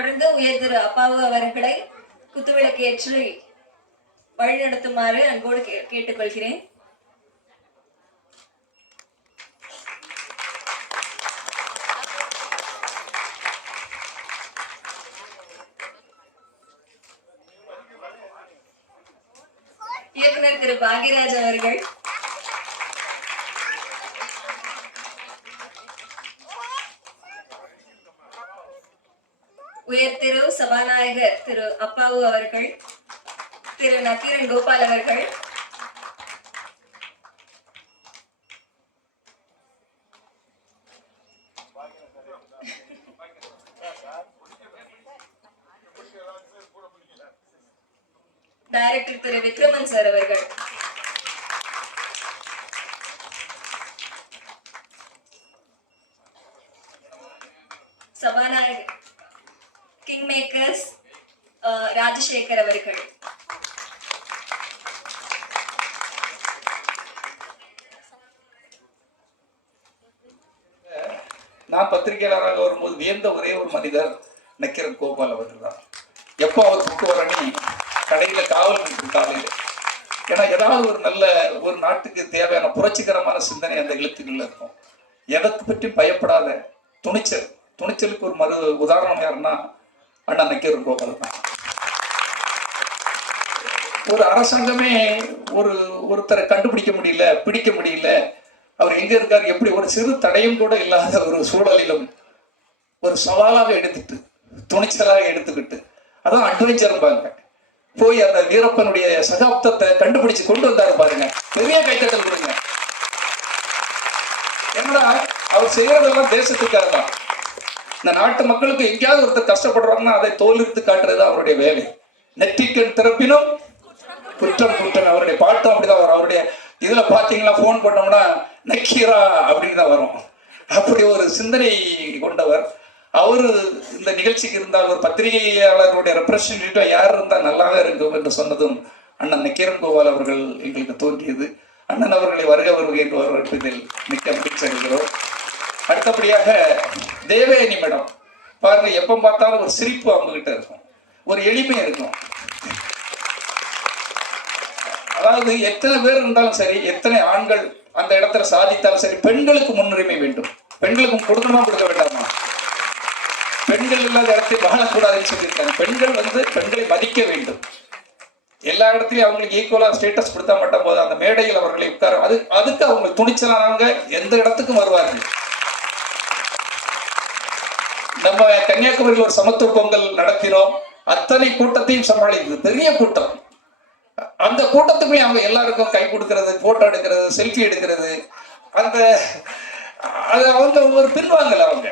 தொடர்ந்து உயர் திரு அப்பாவு அவர்களை குத்துவிளக்கு ஏற்றி வழிநடத்துமாறு அன்போடு கேட்டுக்கொள்கிறேன். இயக்குனர் திரு பாக்யராஜ் அவர்கள் உயர் திரு சபாநாயகர் திரு அப்பாவு அவர்கள், திரு நக்கீரன் கோபால் அவர்கள், டைரக்டர் திரு விக்ரமன் சார் அவர்கள், சபாநாயகர் கிங் மேக்கர்ஸ் ராஜசேகர் அவர்கள், நான் பத்திரிகையாளராக வரும்போது வியந்த ஒரே ஒரு மனிதர் நக்கீரன் கோபால் அவர்கள் தான். எப்போ அவர் கூட்டு வரனி கடையில காவல் நிற்கும். ஏன்னா ஏதாவது ஒரு நல்ல ஒரு நாட்டுக்கு தேவையான புரட்சிகரமான சிந்தனை அந்த எழுத்துக்கள்ல இருக்கும். எதற்கு பற்றி பயப்படாத துணிச்சலுக்கு ஒரு உதாரணம் யாருன்னா அண்ணா நக்கீரன் கோபால் தான். ஒரு அரசாங்கமே ஒருத்தரை கண்டுபிடிக்க முடியல, பிடிக்க முடியல, அவர் எங்க இருக்காரு, எப்படி ஒரு சிறு தடையும் கூட இல்லாத ஒரு சூழலிலும் ஒரு சவாலாக எடுத்துட்டு துணிச்சலாக எடுத்துக்கிட்டு அதான் அட்வென்ச்சர்பாங்க போய் அந்த வீரப்பனுடைய சகாப்தத்தை கண்டுபிடிச்சு கொண்டு வந்தாரு பாருங்க. பெரிய கைத்தட்டல் கொடுங்க. என்னடா அவர் செய்யறதெல்லாம் தேசத்துக்காக தான். இந்த நாட்டு மக்களுக்கு எங்கேயாவது ஒருத்தர் கஷ்டப்படுறாங்கன்னா அதை தோலிருத்து காட்டுறது அவருடைய வேலை. நெற்றிக்கண் திறப்பினும் குற்றம் குற்றம். அவருடைய பாட்டும் அப்படிதான் வரும். அவருடைய இதுல பாத்தீங்கன்னா போன் பண்ணோம்னா நக்கீரா அப்படின்னு தான் வரும். அப்படி ஒரு சிந்தனை கொண்டவர் அவரு. இந்த நிகழ்ச்சிக்கு இருந்தால் ஒரு பத்திரிகையாளர்களுடைய ரெப்ரசன்டேட்டிவா யார் இருந்தால் நல்லாவே இருக்கும் என்று சொன்னதும் அண்ணன் நக்கீரன் கோபால் அவர்கள் எங்களுக்கு தோன்றியது. அண்ணன் அவர்களை வருக என்று வரவேற்பதில் மிக்க மகிழ்ச்சி அடைகிறோம். அடுத்தபடியாக தேவயானி மேடம் பாருங்க, எப்ப பார்த்தாலும் ஒரு சிரிப்பு அவங்க கிட்ட இருக்கும், ஒரு எளிமை இருக்கும். அதாவது எத்தனை பேர் இருந்தாலும் சரி, எத்தனை ஆண்கள் அந்த இடத்துல சாதித்தாலும் சரி, பெண்களுக்கு முன்னுரிமை வேண்டும். பெண்களுக்கு கொடுக்கணுமா கொடுக்க வேண்டாமா? பெண்கள் இல்லாத இடத்தில் வாழக்கூடாதுன்னு சொல்லியிருக்காங்க. பெண்களை மதிக்க வேண்டும். எல்லா இடத்துலையும் அவங்களுக்கு ஈக்குவலா ஸ்டேட்டஸ் கொடுத்தா மட்டும் போதும். அந்த மேடையில் அவர்களை உட்கார அதுக்கு அவங்க துணிச்சலானவங்க எந்த இடத்துக்கும் வருவார்கள். நம்ம கன்னியாகுமரியில் ஒரு சமத்துவ பொங்கல் நடத்தினோம். அத்தனை கூட்டத்தையும் சமாளிக்குது, பெரிய கூட்டம். அந்த கூட்டத்துக்குமே அவங்க எல்லாருக்கும் கை கொடுக்கறது, போட்டோ எடுக்கிறது, செல்ஃபி எடுக்கிறது, அவங்க ஒரு பின்வாங்கல. அவங்க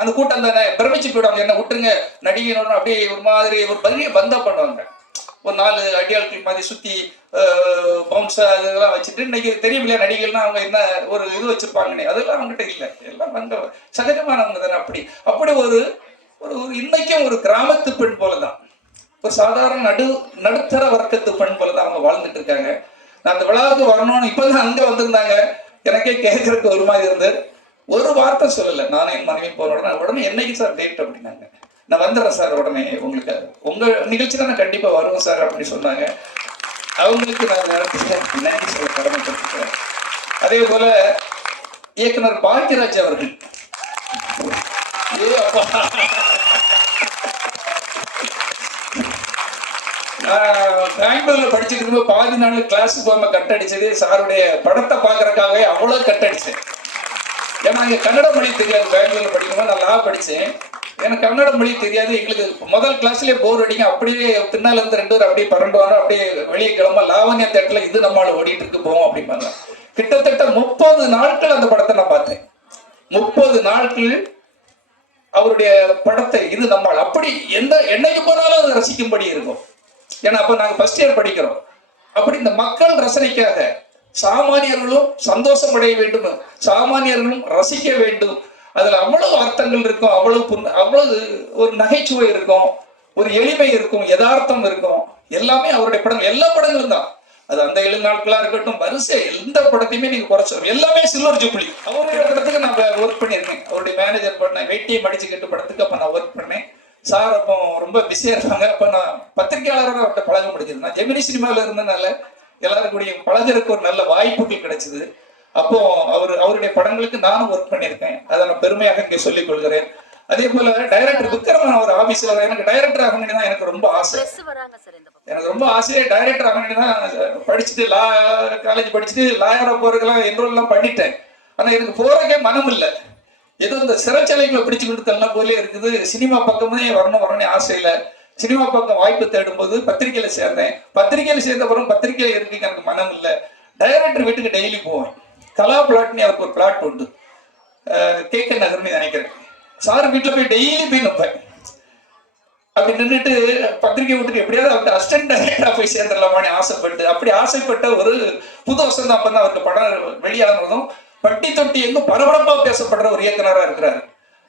அந்த கூட்டம் தானே பிரமிச்சு போயிடுவாங்க. என்ன விட்டுருங்க நடிகை அப்படியே ஒரு மாதிரி ஒரு பெரிய பந்தா பண்ணுவாங்க. ஒரு 4 அடியாட்கள் மாதிரி சுத்தி பவுன்ஸா அதெல்லாம் வச்சுட்டு, இன்னைக்கு தெரியும் இல்லையா நடிகர்கள்னா அவங்க என்ன ஒரு இது வச்சிருப்பாங்கன்னு, அதெல்லாம் அவங்ககிட்ட இல்லை. எல்லாம் வந்த சகஜமானவங்க தானே. அப்படி ஒரு இன்னைக்கும் ஒரு கிராமத்து பெண் போலதான், ஒரு சாதாரண நடுத்தர வர்க்கத்து பெண் போலதான் அவங்க வாழ்ந்துட்டு இருக்காங்க. நான் அந்த விழாவுக்கு வரணும்னு இப்பதான் அங்க வந்திருந்தாங்க. எனக்கே கேட்கறதுக்கு ஒரு மாதிரி இருந்து ஒரு வார்த்தை சொல்லலை. நானே என் மனைவி போன உடனே என்னைக்கு சார் டேட் அப்படின்னாங்க. நான் வந்துடுறேன் சார், உடனே உங்களுக்கு உங்க நிகழ்ச்சிக்கு நான் கண்டிப்பா வருவேன் சார் அப்படின்னு சொன்னாங்க. அவங்களுக்கு நான் நன்றி சொல்ல கடமைப்பட்டிருக்கிறேன். அதே போல இயக்குனர் பாக்யராஜ் அவர்கள், பெங்களூர்ல படிச்சுட்டு இருக்கும்போது பாதி நாள் கிளாஸ் போகாம கட்டடிச்சது சாருடைய படத்தை பாக்குறதுக்காகவே அவ்வளவு கட்டடிச்சேன். ஏன்னா இங்க கன்னட மொழி தெரியாது. பெங்களூர்ல படிக்கும்போது நான் லா படிச்சேன். எனக்கு கன்னட மொழி தெரியாது. எங்களுக்கு முதல் கிளாஸ்லயே போர் அடிக்கும். அப்படியே பின்னால இருந்து 2 பேர் அப்படியே பரண்டுவாங்க. அப்படியே வெளியே கிளம்ப லாவண்ய தேட்டர்ல இது நம்மளால ஓடிட்டு இருக்கு போவோம் அப்படிம்பாங்க. கிட்டத்தட்ட 30 நாட்கள் அந்த படத்தை நான் பார்த்தேன். 30 நாட்கள் அவருடைய படத்தை இது நம்மால் அப்படி என்னைக்கு போனாலும் அதை ரசிக்கும்படி இருக்கும். ஏன்னா அப்ப நாங்க ஃபர்ஸ்ட் இயர் படிக்கிறோம். அப்படி இந்த மக்கள் ரசனைக்காக சாமானியர்களும் சந்தோஷம் அடைய வேண்டும், சாமானியர்களும் ரசிக்க வேண்டும். அதுல அவ்வளவு அர்த்தங்கள் இருக்கும், அவ்வளவு ஒரு நகைச்சுவை இருக்கும், ஒரு எளிமை இருக்கும், யதார்த்தம் இருக்கும். எல்லாமே அவருடைய படங்கள், எல்லா படங்களும் தான். அது அந்த 7 நாட்களா இருக்கட்டும், வரிசை எந்த படத்தையுமே நீங்க குறைச்சிடும். எல்லாமே சில்வர் ஜூப்ளி. அவருடைய படத்துக்கு நான் ஒர்க் பண்ணியிருக்கேன். அவருடைய மேனேஜர் பண்ண வேட்டியை மடிச்சு கட்டு படத்துக்கு அப்ப நான் ஒர்க் பண்ணேன். சார் அப்போ ரொம்ப பிஸியாக இருக்காங்க. அப்போ நான் பத்திரிகையாளராக அவர்கிட்ட பழக முடிஞ்சது. நான் ஜெமினி சினிமாவில் இருந்தனால எல்லாரும் கூடிய பழகிறதுக்கு ஒரு நல்ல வாய்ப்புகள் கிடைச்சிது. அப்போ அவருடைய படங்களுக்கு நானும் ஒர்க் பண்ணியிருக்கேன். அதை நான் பெருமையாக இங்கே சொல்லிக் கொள்கிறேன். அதே போல டைரக்டர் விக்ரமன் அவர் ஆபீஸ்ல எனக்கு டைரக்டர் ஆகணும்னு தான் எனக்கு ரொம்ப ஆசை. எனக்கு ரொம்ப ஆசையே டைரக்டர் ஆகணும்னு தான் படிச்சுட்டு காலேஜ் படிச்சுட்டு லாயரா போறதுக்கெல்லாம் என்ரோல் எல்லாம் பண்ணிட்டேன். ஆனா எனக்கு போறதுக்கே மனம் இல்லை. ஏதோ இந்த சிறைச்சாலைகளை பிடிச்சு கொடுத்தெல்லாம் போலே இருக்குது. சினிமா பக்கமே வரணும்னு ஆசை இல்லை. சினிமா பக்கம் வாய்ப்பு தேடும் போது பத்திரிகையில சேர்ந்தேன். பத்திரிகையில சேர்ந்த பிறகு பத்திரிகையில இருக்கு எனக்கு மனம் இல்லை. டைரக்டர் வீட்டுக்கு டெய்லி போவேன். கலா பிளாட்னு அவருக்கு ஒரு பிளாட் உண்டு, KK நகர்னு நினைக்கிறேன். சார் வீட்டில் போய் டெய்லி போய் நிற்பேன். அப்படி நின்றுட்டு பத்திரிகை விட்டுட்டு எப்படியாவது அவர்கிட்ட அசிஸ்டன்ட் டைரக்டரா போய் சேர்ந்துடலாமான்னு ஆசைப்பட்டு அப்படி ஆசைப்பட்ட ஒரு புது வருஷம் தான். அப்பதான் அவருக்கு படம் வெளியானதும் பட்டி தொட்டி எங்கும் பரபரப்பா பேசப்படுற ஒரு இயக்குனராக இருக்கிறாரு.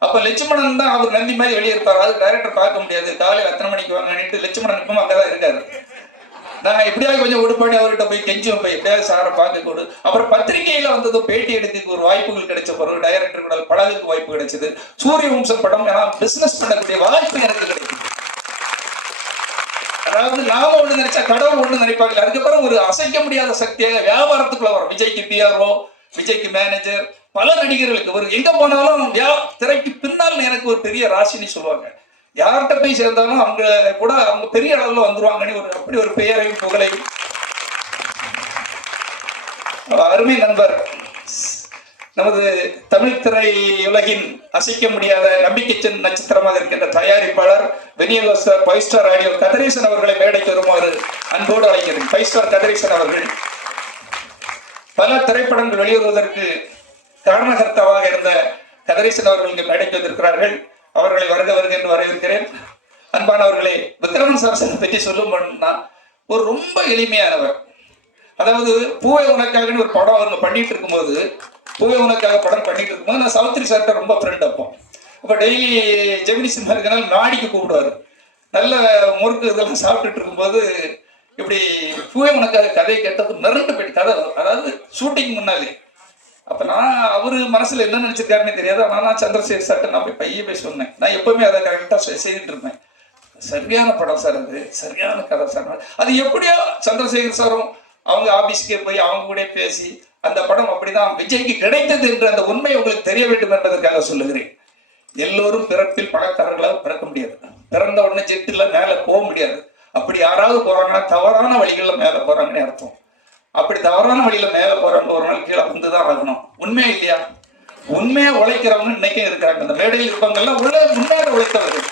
அப்ப லட்சுமணன் தான் அவர் நந்தி மாதிரி வெளியே இருப்பாரு. அது டைரக்டர் பார்க்க முடியாது. காலையில் 10 மணிக்கு வாங்கிட்டு லட்சுமணன் இப்பவும் அங்கதான் இருக்காரு. நான் எப்படியாவது கொஞ்சம் உடுப்பாடி அவர்கிட்ட போய் கெஞ்சும் போய் எப்படியாவது சாரை பார்க்க கொடு. அப்புறம் பத்திரிகையில வந்ததும் பேட்டி எடுக்க ஒரு வாய்ப்புகள் கிடைச்ச பிறகு டைரக்டர் கூட பழகுக்கு வாய்ப்பு கிடைச்சது. சூரிய வம்சம் படம் பிசினஸ் பண்ணக்கூடிய வாய்ப்பு எனக்கு கிடைக்கும். அதாவது நாம ஒண்ணு நினைச்சா கடவுள் ஒண்ணு நினைப்பாங்க. அதுக்கப்புறம் ஒரு அசைக்க முடியாத சக்தியாக வியாபாரத்துக்குள்ள வரும். விஜய்க்கு PRO, விஜய்க்கு மேனேஜர், பல நடிகர்களுக்கு ஒரு எங்க போனாலும் திரைக்கு பின்னால் எனக்கு ஒரு பெரிய ராசின்னு சொல்லுவாங்க. யார்கிட்ட போய் சேர்ந்தாலும் அவங்க கூட அவங்க பெரிய அளவுல வந்துருவாங்கன்னு ஒரு அப்படி ஒரு பெயரையும் புகழையும். அருமை நண்பர், நமது தமிழ் திரையுலகின் அசைக்க முடியாத நம்பிக்கை நட்சத்திரமாக இருக்கின்ற தயாரிப்பாளர், விநியோகஸ்தர், 5 ஸ்டார் ஆடியோ கதிரேசன் அவர்களை மேடைக்கு வருமாறு அன்போடு அழைக்கிறேன். 5 ஸ்டார் கதிரேசன் அவர்கள் பல திரைப்படங்கள் வெளிவருவதற்கு காரணகர்த்தாவாக இருந்த கதிரேசன் அவர்கள் இங்கு மேடைக்கு வந்திருக்கிறார்கள். அவர்களை வருக என்று வரவேற்கிறேன். அன்பானவர்களே, விக்ரமன் சார் பற்றி சொல்லும்போதுனா ஒரு ரொம்ப எளிமையானவர். அதாவது பூவே உனக்காக ஒரு படம் அவங்க பண்ணிட்டு இருக்கும்போது, பூவே உனக்காக படம் பண்ணிட்டு இருக்கும்போது நான் சௌத்ரி சார்கிட்ட ரொம்ப ஃப்ரெண்ட். அப்போ டெய்லி ஜெமினி சினிமா இருக்கனால நாடிக்கு கூப்பிடுவாரு. நல்ல முறுக்கு இதெல்லாம் சாப்பிட்டுட்டு இருக்கும்போது இப்படி பூவே உனக்காக கதையை கேட்டது மிரண்டு போயிட்டு கதை, அதாவது ஷூட்டிங் முன்னாலே. அப்ப நான் அவரு மனசுல என்ன நினைச்சிருக்காருன்னு தெரியாது. ஆனா நான் சந்திரசேகர் சார்ட்ட நான் போய் சொன்னேன். நான் எப்பவுமே அதை கரெக்டா செய்துட்டு இருப்பேன். சரியான படம் சார், அது சரியான கதை சார். அது எப்படியோ சந்திரசேகர் சாரும் அவங்க ஆபீஸ்க்கே போய் அவங்க கூட பேசி அந்த படம் அப்படிதான் விஜய்க்கு கிடைத்தது என்ற அந்த உண்மை உங்களுக்கு தெரிய வேண்டும் என்பதற்காக சொல்லுகிறேன். எல்லோரும் பிறப்பில் பணக்காரர்களாக பிறக்க முடியாது. பிறந்த உடனே ஜெட்டில மேல போக முடியாது. அப்படி யாராவது போறாங்கன்னா தவறான வழிகள்ல மேல போறாங்கன்னு அர்த்தம். அப்படி தவறான வழியில மேல போறவங்க ஒரு நாள் கீழே வந்துதான் ஆகணும். உண்மையா இல்லையா? உண்மையா உழைக்கிறவங்க இன்னைக்கும் இருக்கிறாங்க. அந்த மேடையில் இருப்பவங்க எல்லாம் உண்மையாக உழைத்தவர்கள்.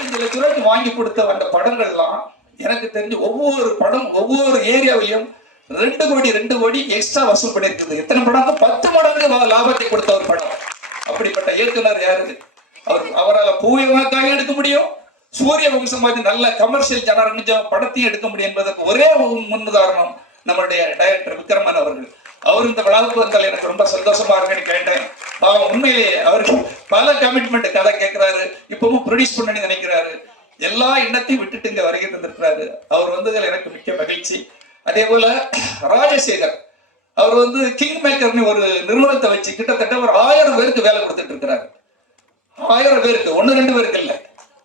5 லட்சம் ரூபாய்க்கு வாங்கி கொடுத்த அந்த படங்கள்லாம் எனக்கு தெரிஞ்சு ஒவ்வொரு படம் ஒவ்வொரு ஏரியாவிலையும் 2 கோடி எக்ஸ்ட்ரா வசூல் பண்ணியிருக்குது. எத்தனை படம்? 10 மடங்கு லாபத்தை கொடுத்த ஒரு படம். அப்படிப்பட்ட இயக்குனர் யாரு? அவரால் பூவை உனக்காக எடுக்க முடியும், சூரிய வம்சம் மாதிரி நல்ல கமர்ஷியல் ஜனரஞ்சம் படத்தையும் எடுக்க முடியும் என்பதற்கு ஒரே முன்னுதாரணம் நம்மளுடைய டைரக்டர் விக்ரமன் அவர்கள். அவர் இந்த விழாவுக்கு வந்தால் எனக்கு ரொம்ப சந்தோஷமா இருக்குன்னு கேட்டேன். உண்மையிலே அவருக்கு பல கமிட்மெண்ட், கதை கேட்கிறாரு, இப்பவும் ப்ரொடியூஸ் பண்ணணும்னு நினைக்கிறாரு. எல்லா எண்ணத்தையும் விட்டுட்டு இங்க வருகை தந்திருக்கிறாரு. அவர் வந்ததில் எனக்கு மிக்க மகிழ்ச்சி. அதே போல ராஜசேகர் அவர் கிங் மேக்கர்னு ஒரு நிறுவனத்தை வச்சு கிட்டத்தட்ட ஒரு 1000 பேருக்கு வேலை கொடுத்துட்டு இருக்கிறாரு. 1000 பேருக்கு, 1-2 பேருக்கு இல்லை.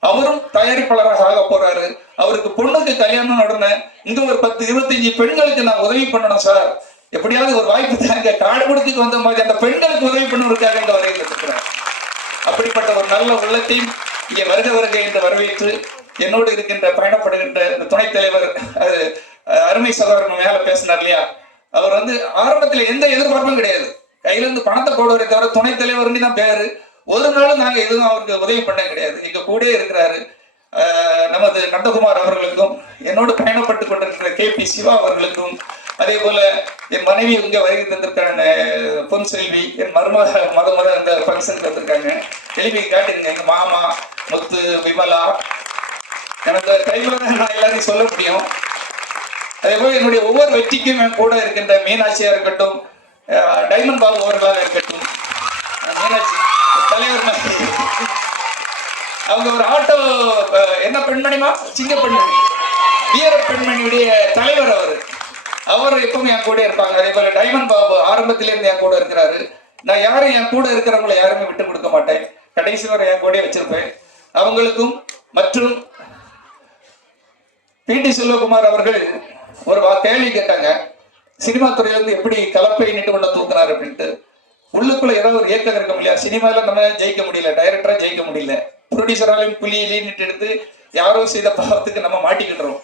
அவரும் தயாரிப்பாளராக ஆக போறாரு. அவருக்கு பொண்ணுக்கு கல்யாணம் உடனே இங்க ஒரு 10-25 பெண்களுக்கு நான் உதவி பண்ணணும் சார், எப்படியாவது ஒரு வாய்ப்பு தாங்க, காடு கொடுத்துக்கு வந்த மாதிரி அந்த பெண்களுக்கு உதவி பண்ணுவதற்காக இங்க வருகை இருக்கிறார். அப்படிப்பட்ட ஒரு நல்ல உள்ளத்தையும் இங்கே வருக என்று வரவேற்று என்னோடு இருக்கின்ற பயணப்படுகின்ற இந்த துணைத் தலைவர் அருமை சகோதரன் மேல பேசினார் இல்லையா, அவர் ஆரம்பத்தில் எந்த எதிர்பார்ப்பும் கிடையாது. கையில இருந்து பணத்தை போடுவதை தவிர துணைத் தலைவர்னு தான் பேரு. ஒரு நாளும் நாங்க எதுவும் அவருக்கு உதவி பண்ண கிடையாது. எங்க கூட இருக்கிறாரு. நமது நந்தகுமார் அவர்களுக்கும், என்னோடு பயணப்பட்டு கொண்டிருக்கிற KP சிவா அவர்களுக்கும், அதே போல என் மனைவி இங்க வருகை தந்திருக்காங்க பொன் செல்வி, என் மருமக முத இந்த ஃபங்க்ஷன் வந்திருக்காங்க. எழுப்பி காட்டிருங்க. எங்க மாமா முத்து, விமலா, எனக்கு கைவில தான் நான் எல்லாரையும் சொல்ல முடியும். அதே போல என்னுடைய ஒவ்வொரு வெற்றிக்கும் என் கூட இருக்கின்ற மீனாட்சியா இருக்கட்டும், டைமண்ட் பாபு அவர்களாக இருக்கட்டும், மீனாட்சி தலைவர், அவங்க ஒரு ஆட்டோ என்ன பெண்மணிமா, சிங்க பெண்மணி, வீர பெண்மணியுடைய தலைவர் அவர் எப்பவும் என் கூட இருப்பாங்க. அதே போல டைமண்ட் பாபு ஆரம்பத்தில இருந்து என் கூட இருக்கிறாரு. நான் யாரும் என் கூட இருக்கிறவங்களை யாருமே விட்டு கொடுக்க மாட்டேன். கடைசி வரை என் கூட வச்சிருப்பேன். அவங்களுக்கும் மற்றும் பி.டி. செல்வகுமார் அவர்கள் ஒரு கேள்வி கேட்டாங்க, சினிமா துறையிலிருந்து எப்படி கலப்பை நீட்டு கொண்டு தூக்குனார் அப்படின்ட்டு. உள்ளுக்குள்ள ஏதாவது ஒரு ஏக்கம் இருக்க முடியல. சினிமால நம்ம ஜெயிக்க முடியல, டைரக்டரா ஜெயிக்க முடியல, ப்ரொடியூசராலையும் புலியிலேன்னு எடுத்து யாரோ செய்த பாவத்துக்கு நம்ம மாட்டிக்கிட்டுறோம்.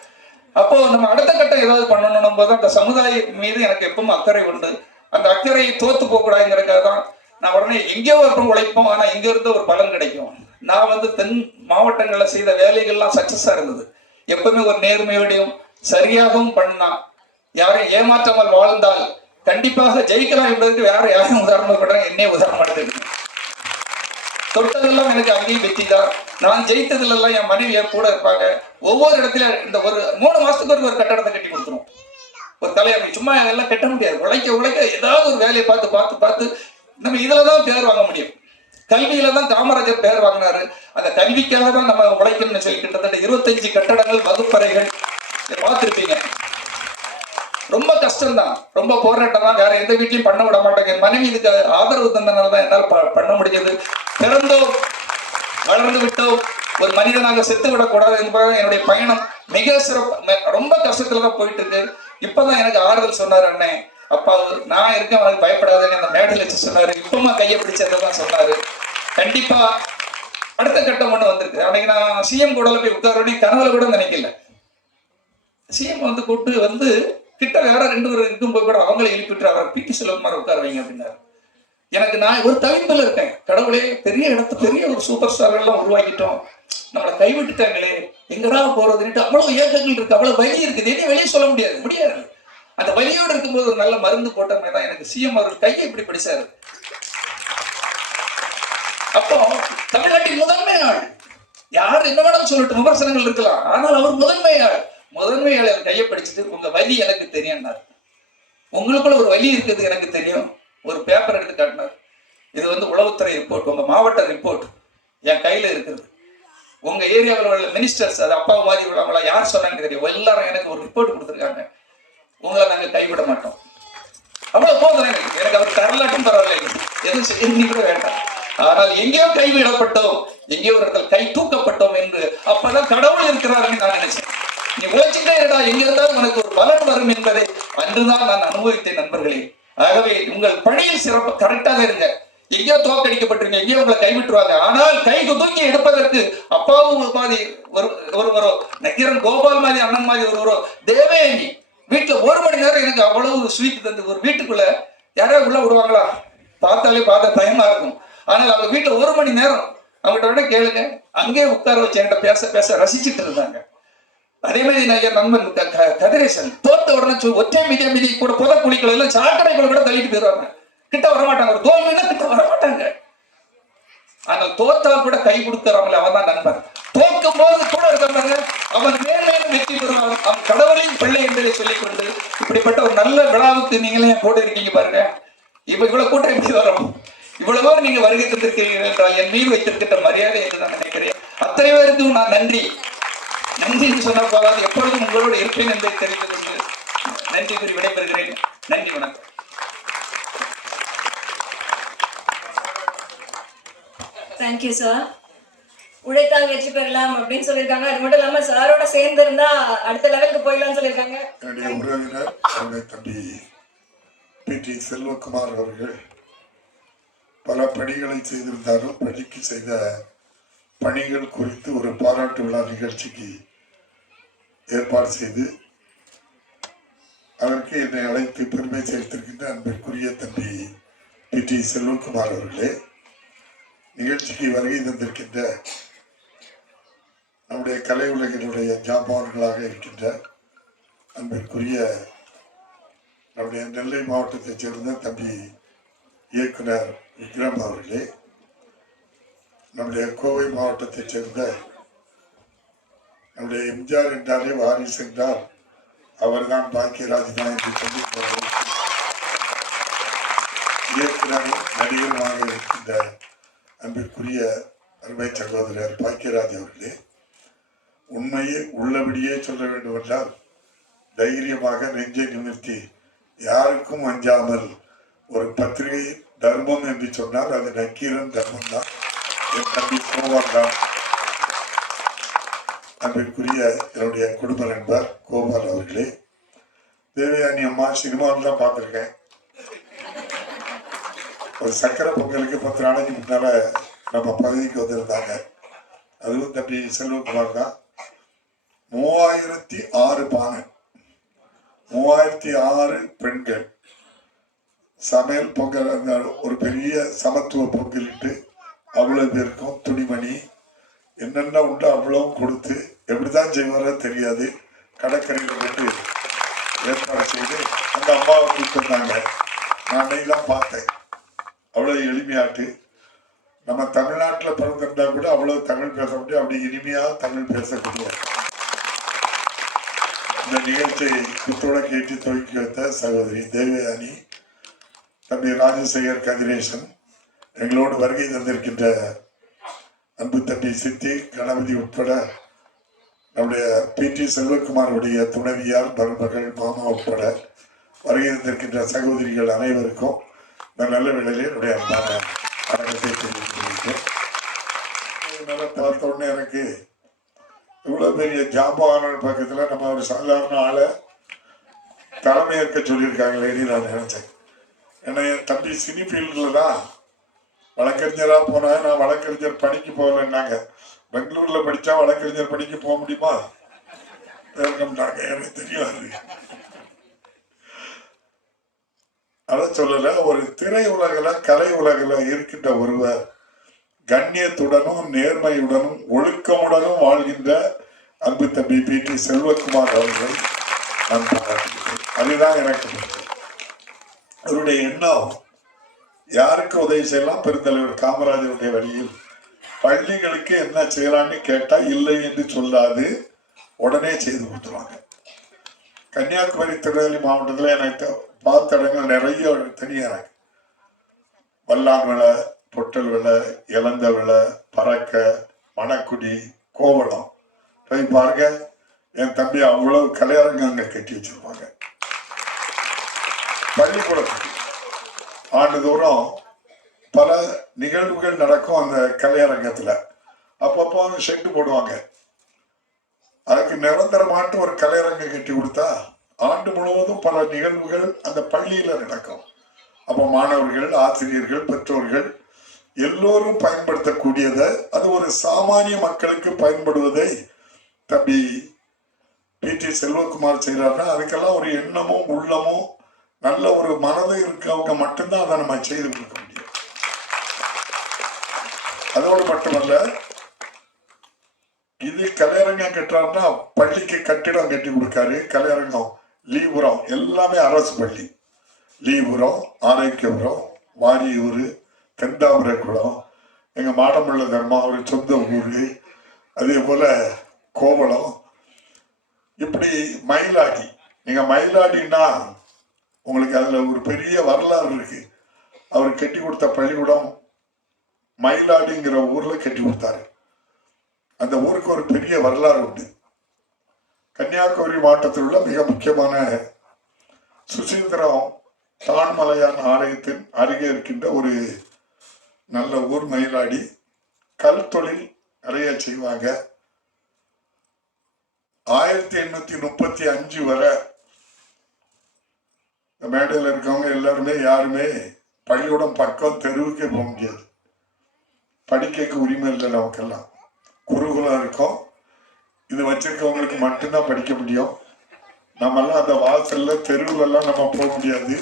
அப்போ நம்ம அடுத்த கட்டம் ஏதாவது பண்ணணும் போது அந்த சமுதாயம் மீது எனக்கு எப்பவும் அக்கறை உண்டு. அந்த அக்கறை தோத்து போகக்கூடாதுங்கிறதுக்காக தான் நான் உடனே எங்கேயோ அப்புறம் உழைப்போம், ஆனா இங்க இருந்து ஒரு பலன் கிடைக்கும். நான் தென் மாவட்டங்களில் செய்த வேலைகள்லாம் சக்சஸா இருந்தது. எப்பவுமே ஒரு நேர்மையோடையும் சரியாகவும் பண்ணா, யாரையும் ஏமாற்றாமல் வாழ்ந்தால் கண்டிப்பாக ஜெயிக்கலாம் என்பதற்கு வேற யாரும் உதாரணம் பண்றாங்க, என்னையே உதாரணம் எடுத்துக்கிட்டு. தொட்டதெல்லாம் எனக்கு அங்கேயும் வெற்றி தான். நான் ஜெயித்ததுல எல்லாம் என் மனைவி கூட இருப்பாங்க. ஒவ்வொரு இடத்துல இந்த ஒரு 3 மாசத்துக்கு ஒரு கட்டடத்தை கட்டி கொடுத்துரும். ஒரு தலையாமை சும்மா எல்லாம் கட்ட முடியாது. உழைக்க ஏதாவது ஒரு வேலையை பார்த்து நம்ம இதுலதான் பேர் வாங்க முடியும். கல்வியில தான் காமராஜர் பேர் வாங்கினாரு. அந்த கல்விக்காக தான் நம்ம உழைக்கணும்னு சொல்லி கிட்டத்தட்ட 25 கட்டடங்கள், வகுப்பறைகள் பார்த்துருப்பீங்க. ரொம்ப கஷ்டம்தான், ரொம்ப போராட்டம் தான். வேற எந்த வீட்லயும் பண்ண விட மாட்டாங்க. என் மனைவி இதுக்கு ஆதரவு தந்தனால தான் என்னால் பண்ண முடிஞ்சது. பிறந்தோம், வளர்ந்து விட்டோம், ஒரு மனிதனாக செத்து விடக்கூடாது என்பது என்னுடைய பயணம். மிக சிறப்பு, ரொம்ப கஷ்டத்துலதான் போயிட்டு இருக்கு. இப்பதான் எனக்கு ஆறுதல் சொன்னார் அண்ணே, அப்பா நான் இருக்கேன், அவனுக்கு பயப்படாதுன்னு அந்த மேடையில் வச்சு சொன்னாரு. இப்பமா கையை பிடிச்சதான் சொன்னாரு. கண்டிப்பா அடுத்த கட்டம் ஒண்ணு வந்திருக்கு. அன்னைக்கு நான் சிஎம் கூட போய் உட்கார கனவுல கூட நினைக்கல. சிஎம் கூப்பிட்டு கிட்ட வேற 2 பேர் இருக்கும்போது கூட அவங்களை எழுப்பிட்டு அவர் பி.டி. செல்வகுமார் உட்கார வைங்க அப்படின்னாரு. எனக்கு நான் ஒரு தவிப்பில் இருக்கேன். கடவுளே, பெரிய ஒரு சூப்பர் ஸ்டார் எல்லாம் உருவாக்கிட்டோம், நம்மளை கைவிட்டுட்டாங்களே, எங்கடா போறதுன்னுட்டு அவ்வளவு ஏக்கங்கள் இருக்கு, அவ்வளவு வலி இருக்குது. எதையும் வெளியே சொல்ல முடியாது. அந்த வலியோடு இருக்கும்போது ஒரு நல்ல மருந்து போட்ட மாதிரி தான் எனக்கு சிஎம் அவர்கள் கையை இப்படி பிடிச்சாரு. அப்போ தமிழ்நாட்டின் முதன்மை ஆள் யார் என்ன வேணாலும் சொல்லட்டும், விமர்சனங்கள் இருக்கலாம், ஆனால் அவர் முதன்மை ஆள் கையை பிடிச்சிட்டு, உங்க வலி எனக்கு தெரியும்னார். உங்களுக்குள்ள ஒரு வலி இருக்குது எனக்கு தெரியும். ஒரு பேப்பர் எடுத்து காட்டினார். இது உளவுத்துறை ரிப்போர்ட், உங்க மாவட்ட ரிப்போர்ட் என் கையில இருக்குது. உங்க ஏரியாவில் உள்ள மினிஸ்டர்ஸ், அது அப்பா மாதிரி உள்ளவங்களா யார் சொன்னாங்க தெரியும், எல்லாரும் எனக்கு ஒரு ரிப்போர்ட் கொடுத்துருக்காங்க. உங்களை நாங்க கைவிட மாட்டோம். அவ்வளவு போதும் எனக்கு அவர் தரலாட்டும் பரவாயில்லை, எதுவும் செய்ய கூட வேண்டாம். ஆனால் எங்கேயோ கைவிடப்பட்டோம், எங்கேயோ ஒரு இடத்துல கை தூக்கப்பட்டோம் என்று அப்பதான் கடவுள் இருக்கிறாருன்னு நான் நினைச்சேன். நீ உழைச்சிட்டே இருக்கா, எங்க இருந்தாலும் உனக்கு ஒரு பலன் வரும் என்பதை அன்றுதான் நான் அனுபவித்தேன் நண்பர்களே. ஆகவே உங்கள் பணியில் சிறப்பு கரெக்டாக இருங்க. எங்கேயோ தோக்கடிக்கப்பட்டிருங்க, எங்கேயோ உங்களை கைவிட்டுருவாங்க. ஆனால் கை தூக்கி எடுப்பதற்கு அப்பாவும் மாதிரி ஒருவரோ, நக்கீரன் கோபால் மாதிரி அண்ணன் மாதிரி ஒருவரோ, தேவயானி வீட்டுல 1 மணி நேரம் எனக்கு அவ்வளவு ஸ்வீட் தந்து, ஒரு வீட்டுக்குள்ள யாராவது உள்ள விடுவாங்களா, பார்த்தா பயமா இருக்கும். ஆனால் அவங்க வீட்டுல 1 மணி நேரம் அவங்ககிட்ட விட கேளுங்க, அங்கேயே உட்கார வச்சு என்கிட்ட பேச ரசிச்சுட்டு இருந்தாங்க. அதே மாதிரி நான் நண்பன் கதிரேசன் தோத்த உடனே ஒற்றை மிதி கூட புதக்குழிகள் எல்லாம் சாக்கடைக்குள்ள கூட தள்ளிட்டு போயிடுவாங்க. கிட்ட வரமாட்டாங்க, ஒரு தோல்வினா கிட்ட வரமாட்டாங்க. ஆனால் தோத்தா கூட கை கொடுக்கறாங்களே, அவன் தான் நண்பன். தோக்கும் போது கூட இருக்காங்க, அவன் மேலும் வெற்றி பெறுவான். அவன் கடவுளின் பிள்ளை என்பதை சொல்லிக்கொண்டு இப்படிப்பட்ட ஒரு நல்ல விழாவுக்கு நீங்களே கூட இருக்கீங்க பாருங்க. இப்ப இவ்வளவு கூட்டம் எப்படி வரும்? இவ்வளவோ நீங்க வருகை தந்திருக்கிறீர்கள் என்றால் என் மீது வைத்திருக்கின்ற மரியாதை என்று நான் நினைக்கிறேன். அத்தனை பேருக்கும் நான் நன்றி சொன்ன போதாது, எப்பொழுதும் உங்களோடு இருப்பேன் என்பதை தெரிந்து கொண்டு நன்றி கூறி விடைபெறுகிறேன். நன்றி, வணக்கம். Thank you sir. உழைத்தால் வெற்றி பெறலாம் அப்படின்னு சொல்லியிருக்காங்க. அது மட்டும் இல்லாம சாரோட சேர்ந்து இருந்தா அடுத்த லெவலுக்கு போயிடலாம்னு சொல்லியிருக்காங்க. என்னுடைய உறவினர் அவருடைய தம்பி பி.டி. செல்வகுமார் அவர்கள் பல பணிகளை செய்திருந்தாலும் பணிக்கு செய்த பணிகள் குறித்து ஒரு பாராட்டு விழா நிகழ்ச்சிக்கு ஏற்பாடு செய்து அதற்கு என்னை அழைத்து பெருமை சேர்த்திருக்கின்ற அன்பிற்குரிய தம்பி பி.டி. செல்வகுமார் அவர்களே, நிகழ்ச்சிக்கு வருகை தந்திருக்கின்ற நம்முடைய கலை உலகினுடைய ஜாம்பவான்களாக இருக்கின்ற அன்பிற்குரிய நம்முடைய நெல்லை மாவட்டத்தைச் சேர்ந்த தம்பி இயக்குனர் விக்ரம் அவர்களே, நம்முடைய கோவை மாவட்டத்தைச் சேர்ந்த நம்முடைய எம்ஜிஆர் என்றாலே வாரிசு என்றால் அவர்தான் பாக்கியராஜ் தான் என்று சொல்லி இயக்குனரும் நடிகருமாக இருக்கின்ற அன்பிற்குரிய அருமை சகோதரர் பாக்கியராஜ் அவர்களே, உண்மையை உள்ளபடியே சொல்ல வேண்டும் என்றால் தைரியமாக நெஞ்சை நிமிர்த்தி யாருக்கும் அஞ்சாமல் ஒரு பத்திரிகை தர்மம் என்று சொன்னால் அது நக்கீரன் தர்மம் தான். என் தம்பி சோமன் தான். அன்பிற்குரிய என்னுடைய குடும்ப நண்பர் கோபால் அவர்களே, தேவயானி அம்மா சினிமாவில் தான் பார்த்துருக்கேன். ஒரு சக்கரை பொங்கலுக்கு 10 நாளைக்கு முன்னால நம்ம பகுதிக்கு வந்திருந்தாங்க. அதுவும் தம்பி செல்வகுமார் தான். 3006 பானை, 3006 பெண்கள் சமையல் பொங்கல், அந்த ஒரு பெரிய சமத்துவ பொங்கலிட்டு அவ்வளவு பேருக்கும் துணிமணி என்னென்ன உண்டு அவ்வளவும் கொடுத்து எப்படிதான் செய்வாரோ தெரியாது, கடற்கரையில் விட்டு ஏற்பாடு செய்து அந்த அம்மாவை கூப்பிட்டு வந்தாங்க. நான் தான் பார்த்தேன். அவ்வளோ எளிமையாட்டு. நம்ம தமிழ்நாட்டில் பிறந்திருந்தா கூட அவ்வளவு தமிழ் பேச முடியும், அப்படி இனிமையாக தமிழ் பேசக்கூடிய இந்த நிகழ்ச்சியை குத்தோட கேட்டு துவக்கி வைத்த சகோதரி தேவயானி, தம்பி ராஜசேகர் கதிரேசன், எங்களோடு வருகை தந்திருக்கின்ற அன்பு தம்பி சித்தி கணபதி உட்பட நம்முடைய PT செல்வகுமாருடைய துணைவியார் மருமகள் மாமா உட்பட வருகை தந்திருக்கின்ற சகோதரிகள் அனைவருக்கும் இந்த நல்ல வேளையிலே என்னுடைய அன்பான வணக்கத்தை தெரிவித்துள்ளேன். பார்த்த உடனே எனக்கு இவ்வளவு பெரிய ஜாம்பவான பக்கத்துல நம்ம ஒரு சாதாரண ஆளை தலைமையேற்க சொல்லியிருக்காங்களேன்னு நான் நினைச்சேன். ஏன்னா என் தம்பி சினி ஃபீல்டில் தான் வழக்கறிஞராக போனா, நான் வழக்கறிஞர் பணிக்கு போகலன்னாங்க. பெங்களூர்ல படிச்சா வழக்கறிஞர் பணிக்கு போக முடியுமா? எனக்கு தெரியாது. அதை சொல்லல. ஒரு திரை உலகில கலை உலகில இருக்கின்ற ஒருவர் கண்ணியத்துடனும் நேர்மையுடனும் ஒழுக்கமுடனும் வாழ்கின்ற அன்பு தம்பி PT செல்வகுமார் அவர்கள் நான் பாராட்டுகிறேன். அதுதான் எனக்கு அவருடைய எண்ணம். யாருக்கு உதவி செய்யலாம்? பெருந்தலைவர் காமராஜருடைய வழியில் பள்ளிகளுக்கு என்ன செய்யலான்னு கேட்டா இல்லை என்று சொல்லாது உடனே செய்து கொடுத்துருவாங்க. கன்னியாகுமரி திருநெல்வேலி மாவட்டத்தில் எனக்கு பார்த்த இடங்கள் நிறைய தனியாக இருக்கு. வல்லான் விலை, பொட்டல் விலை, இளந்த விலை, பறக்க, மணக்குடி, கோவளம் போய் பாருங்க. என் தம்பி அவ்வளவு கலையரங்கு அங்க கட்டி வச்சிருப்பாங்க. பள்ளிக்கூடத்துக்கு ஆண்டுதோறும் பல நிகழ்வுகள் நடக்கும் அந்த கலையரங்கத்துல. அப்பப்போ ஷெட்டு போடுவாங்க. அதுக்கு நிரந்தரமாட்டு ஒரு கலையரங்கம் கட்டி கொடுத்தா ஆண்டு முழுவதும் பல நிகழ்வுகள் அந்த பள்ளியில நடக்கும். அப்போ மாணவர்கள், ஆசிரியர்கள், பெற்றோர்கள் எல்லோரும் பயன்படுத்தக்கூடியதை, அது ஒரு சாமானிய மக்களுக்கு பயன்படுவதை தம்பி PT செல்வகுமார் செய்யறாருன்னா அதுக்கெல்லாம் ஒரு எண்ணமும் உள்ளமும் நல்ல ஒரு மனது இருக்கவங்க மட்டும்தான் அதை நம்ம செய்து கொடுக்க முடியும். அதோடு மட்டுமல்ல, இது கலையரங்கம் கட்டுறாருன்னா பள்ளிக்கு கட்டிடம் கட்டி கொடுக்காரு. கலையரங்கம், லீபுரம் எல்லாமே அரசு பள்ளி. லீபுரம், ஆரோக்கியபுரம், வாரியூர், தென்தாமரைக்குளம், எங்க மாடமுள்ள தர்மா அவர் சொந்த ஊர், அதே போல கோவளம், இப்படி மயிலாடி. நீங்க மயிலாடினா உங்களுக்கு அதுல ஒரு பெரிய வரலாறு இருக்கு. அவர் கட்டி கொடுத்த பள்ளிக்கூடம் மயிலாடிங்கிற ஊர்ல கட்டி கொடுத்தாரு. அந்த ஊருக்கு ஒரு பெரிய வரலாறு உண்டு. கன்னியாகுமரி மாவட்டத்தில் உள்ள மிக முக்கியமான சுசீந்திரம் தான்மலையான் ஆலயத்தின் அருகே இருக்கின்ற ஒரு நல்ல ஊர் மயிலாடி. கல் தொழில் நிறைய செய்வாங்க. 1835 வரை மேடையில் இருக்கவங்க எல்லாருமே யாருமே பள்ளிக்கூடம் பக்கம் தெருவுக்கே போக முடியாது. படிக்க உரிமை இல்லை. நமக்கெல்லாம் குருகுலம் இருக்கும். இது வச்சிருக்கவங்களுக்கு மட்டும்தான் படிக்க முடியும். நம்மெல்லாம் அந்த வாசல்ல தெருவுலெல்லாம் நம்ம போக முடியாது.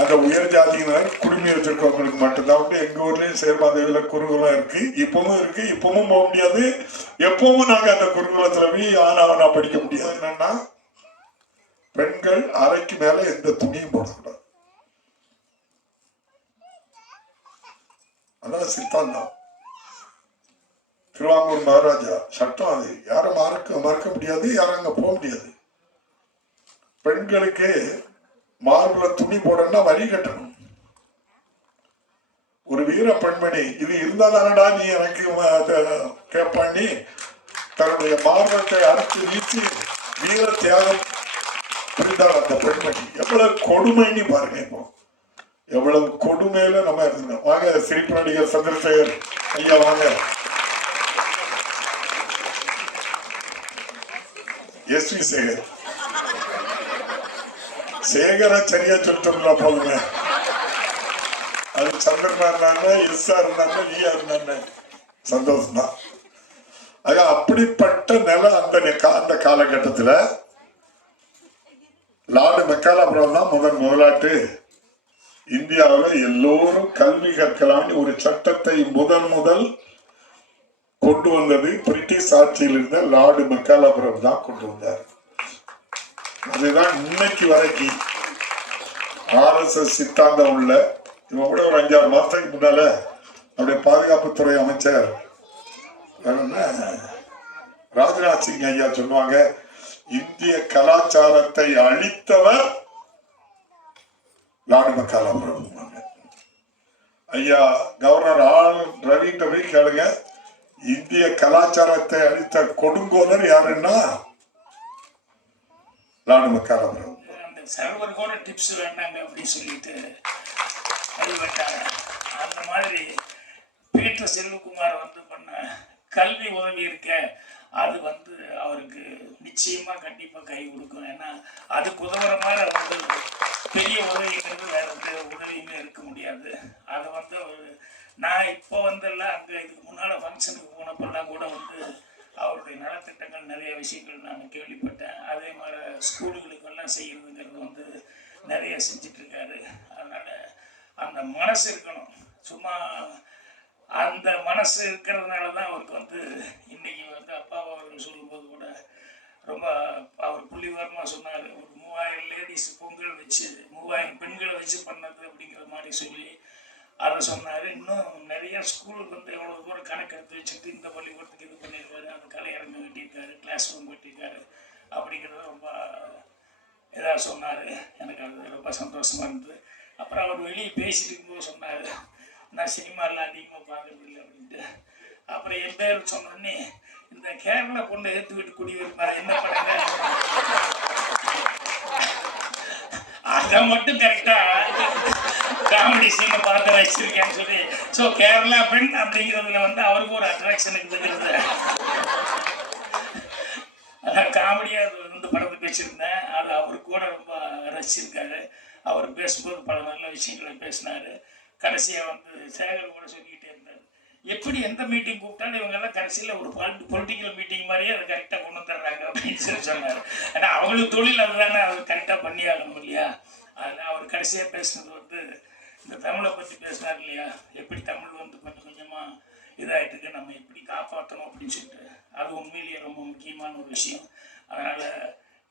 அந்த உயர் ஜாதியினர் குடுமி வச்சிருக்கவங்களுக்கு மட்டும்தான் உண்டு. எங்க ஊர்லயும் சேர்மாதேவில குருகுலம் இருக்கு, இப்பவும் இருக்கு. இப்பவும் போக முடியாது. எப்பவும் நாங்க அந்த குருகுலத்துல போய் ஆனா படிக்க முடியாது. என்னன்னா, பெண்கள் அறைக்கு மேல எந்த துணியும் போடக்கூடாது. அதான் சித்தாந்தம். திருவாங்கூர் மகாராஜா சட்டம். அது யாரும் மறக்க முடியாது, யாரும் அங்க போக முடியாது. பெண்களுக்கு மார்புல துணி போடணும்னா வரி கட்டணும். ஒரு வீர பெண்மணி இது இருந்தாதானடா நீ எனக்கு கேட்பாண்டி தன்னுடைய மார்பத்தை அறுத்து நீச்சி வீர தியாகம் புரிந்தால் அந்த பெண்மணி எவ்வளவு கொடுமைன்னு பாருங்க. இப்போ எவ்வளவு கொடுமையில நம்ம இருந்தோம். வாங்க சிரிப்பு நடிகர் சந்திரசேகர் ஐயா வாங்க. எஸ்.வி. சேகர். சேகரை சரியா சொல்லிட்டோம்ல போதுமே. அது சந்திரனா இருந்தாங்க, எஸ்.ஆ இருந்தாங்க, ஈயா இருந்தாங்க, சந்தோஷம் தான். ஆக அப்படிப்பட்ட நிலை அந்த காலகட்டத்தில் லார்டு மெக்காலபுரம் தான் முதலாட்டு இந்தியாவில் எல்லோரும் கல்வி கற்கலாம்னு ஒரு சட்டத்தை முதல் கொண்டு வந்தது பிரிட்டிஷ் ஆட்சியில் இருந்த லார்டு மெக்காலபுரம் தான் கொண்டு வந்தார். அதுதான் இன்னைக்கு வரைக்கும் RSS சித்தாந்தம் உள்ள. இவன் கூட ஒரு 5-6 மாசத்துக்கு முன்னால நம்முடைய பாதுகாப்புத்துறை அமைச்சர் ராஜ்நாத் சிங் ஐயா சொல்லுவாங்க, இந்திய கலாச்சாரத்தை அழித்தவர் லார்டு மெக்காலபுரம். ஐயா கவர்னர் ரவீந்திர போய் கேளுங்க, இந்திய கலாச்சாரத்தை அழித்த கொடுங்கோலர் யாருன்னா லார்டு மெக்காலபுரம். சர்வர் கூட டிப்ஸ் வேண்டாங்க அப்படின்னு சொல்லிட்டு கைவிட்டாங்க. அந்த மாதிரி பீட்டர் செல்வகுமார் பண்ண கல்வி உதவி இருக்க, அது அவருக்கு நிச்சயமா கண்டிப்பா கை கொடுக்கும். ஏன்னா அதுக்கு உதவுற மாதிரி பெரிய உதவிங்கிறது வேற எந்த உதவியுமே இருக்க முடியாது. அது நான் இப்போ எல்லாம் அங்கே இதுக்கு முன்னால ஃபங்க்ஷனுக்கு போனப்பெல்லாம் கூட அவருடைய நலத்திட்டங்கள் நிறைய விஷயங்கள் நான் கேள்விப்பட்டேன். அதே மாதிரி ஸ்கூலுகளுக்கெல்லாம் செய்யறதுங்கிறது நிறைய செஞ்சிட்டு இருக்காரு. அதனால அந்த மனசு இருக்கணும். சும்மா அந்த மனசு இருக்கிறதுனால தான் அவருக்கு இன்னைக்கு அப்பாவை அவர்கள் சொல்லும்போது கூட ரொம்ப அவர் புள்ளிவரமாக சொன்னார். ஒரு 3000 லேடிஸ் பொங்கல் வச்சு 3000 பெண்களை வச்சு பண்ணது அப்படிங்கிற மாதிரி சொல்லி அதை சொன்னார். இன்னும் நிறைய ஸ்கூலுக்கு எவ்வளோ தூரம் கணக்கு எடுத்து வச்சுட்டு இந்த பள்ளிக்கூடத்துக்கு இது பண்ணியிருக்காரு, அந்த கலையரங்கம் கட்டியிருக்காரு, கிளாஸ் ரூம் கட்டியிருக்காரு அப்படிங்கிறத ரொம்ப இதாக சொன்னார். எனக்கு அது ரொம்ப சந்தோஷமாக இருந்தது. அப்புறம் அவர் வெளியே பேசிட்டு இருக்கும்போது சொன்னார், நான் சினிமாவில் அதிகமாக பார்க்கறது இல்லை அப்படின்ட்டு. அப்புறம் என் பேர் சொன்னோடனே இந்த கேரளா பொண்ணை ஏற்று விட்டு குடியிருப்பா என்ன பண்ணுங்க, அதை மட்டும் கரெக்டா காமெடி சீனை பார்த்து வச்சிருக்கேன்னு சொல்லி, ஸோ கேரளா பெண் அப்படிங்கிறதுல அவருக்கு ஒரு அட்ராக்ஷன் இருக்குதுங்கிறது காமெடியாக அது படத்துக்கு வச்சிருந்தேன். அது அவரு கூட ரொம்ப ரசிச்சிருக்காரு. அவர் பேசும்போது பல நல்ல விஷயங்களை பேசினாரு. கடைசியாக சேகர் கூட சொல்லிக்கிட்டே இருந்தார், எப்படி எந்த மீட்டிங் கூப்பிட்டாலும் இவங்கெல்லாம் கடைசியில் ஒரு பொலிட்டிக்கல் மீட்டிங் மாதிரியே அதை கரெக்டாக கொண்டு வந்துடுறாங்க அப்படின்னு சொல்லி சொன்னார். ஏன்னா அவங்களுக்கு தொழில் அதுதானே, அவர் கரெக்டாக பண்ணி ஆகணும் இல்லையா. அதில் அவர் கடைசியாக பேசுனது இந்த தமிழை பற்றி பேசினார் இல்லையா, எப்படி தமிழ் கொஞ்சம் கொஞ்சமாக இதாகிட்டு இருக்கு, நம்ம எப்படி காப்பாற்றணும் அப்படின்னு சொல்லிட்டு. அது உண்மையிலேயே ரொம்ப முக்கியமான ஒரு விஷயம். அதனால்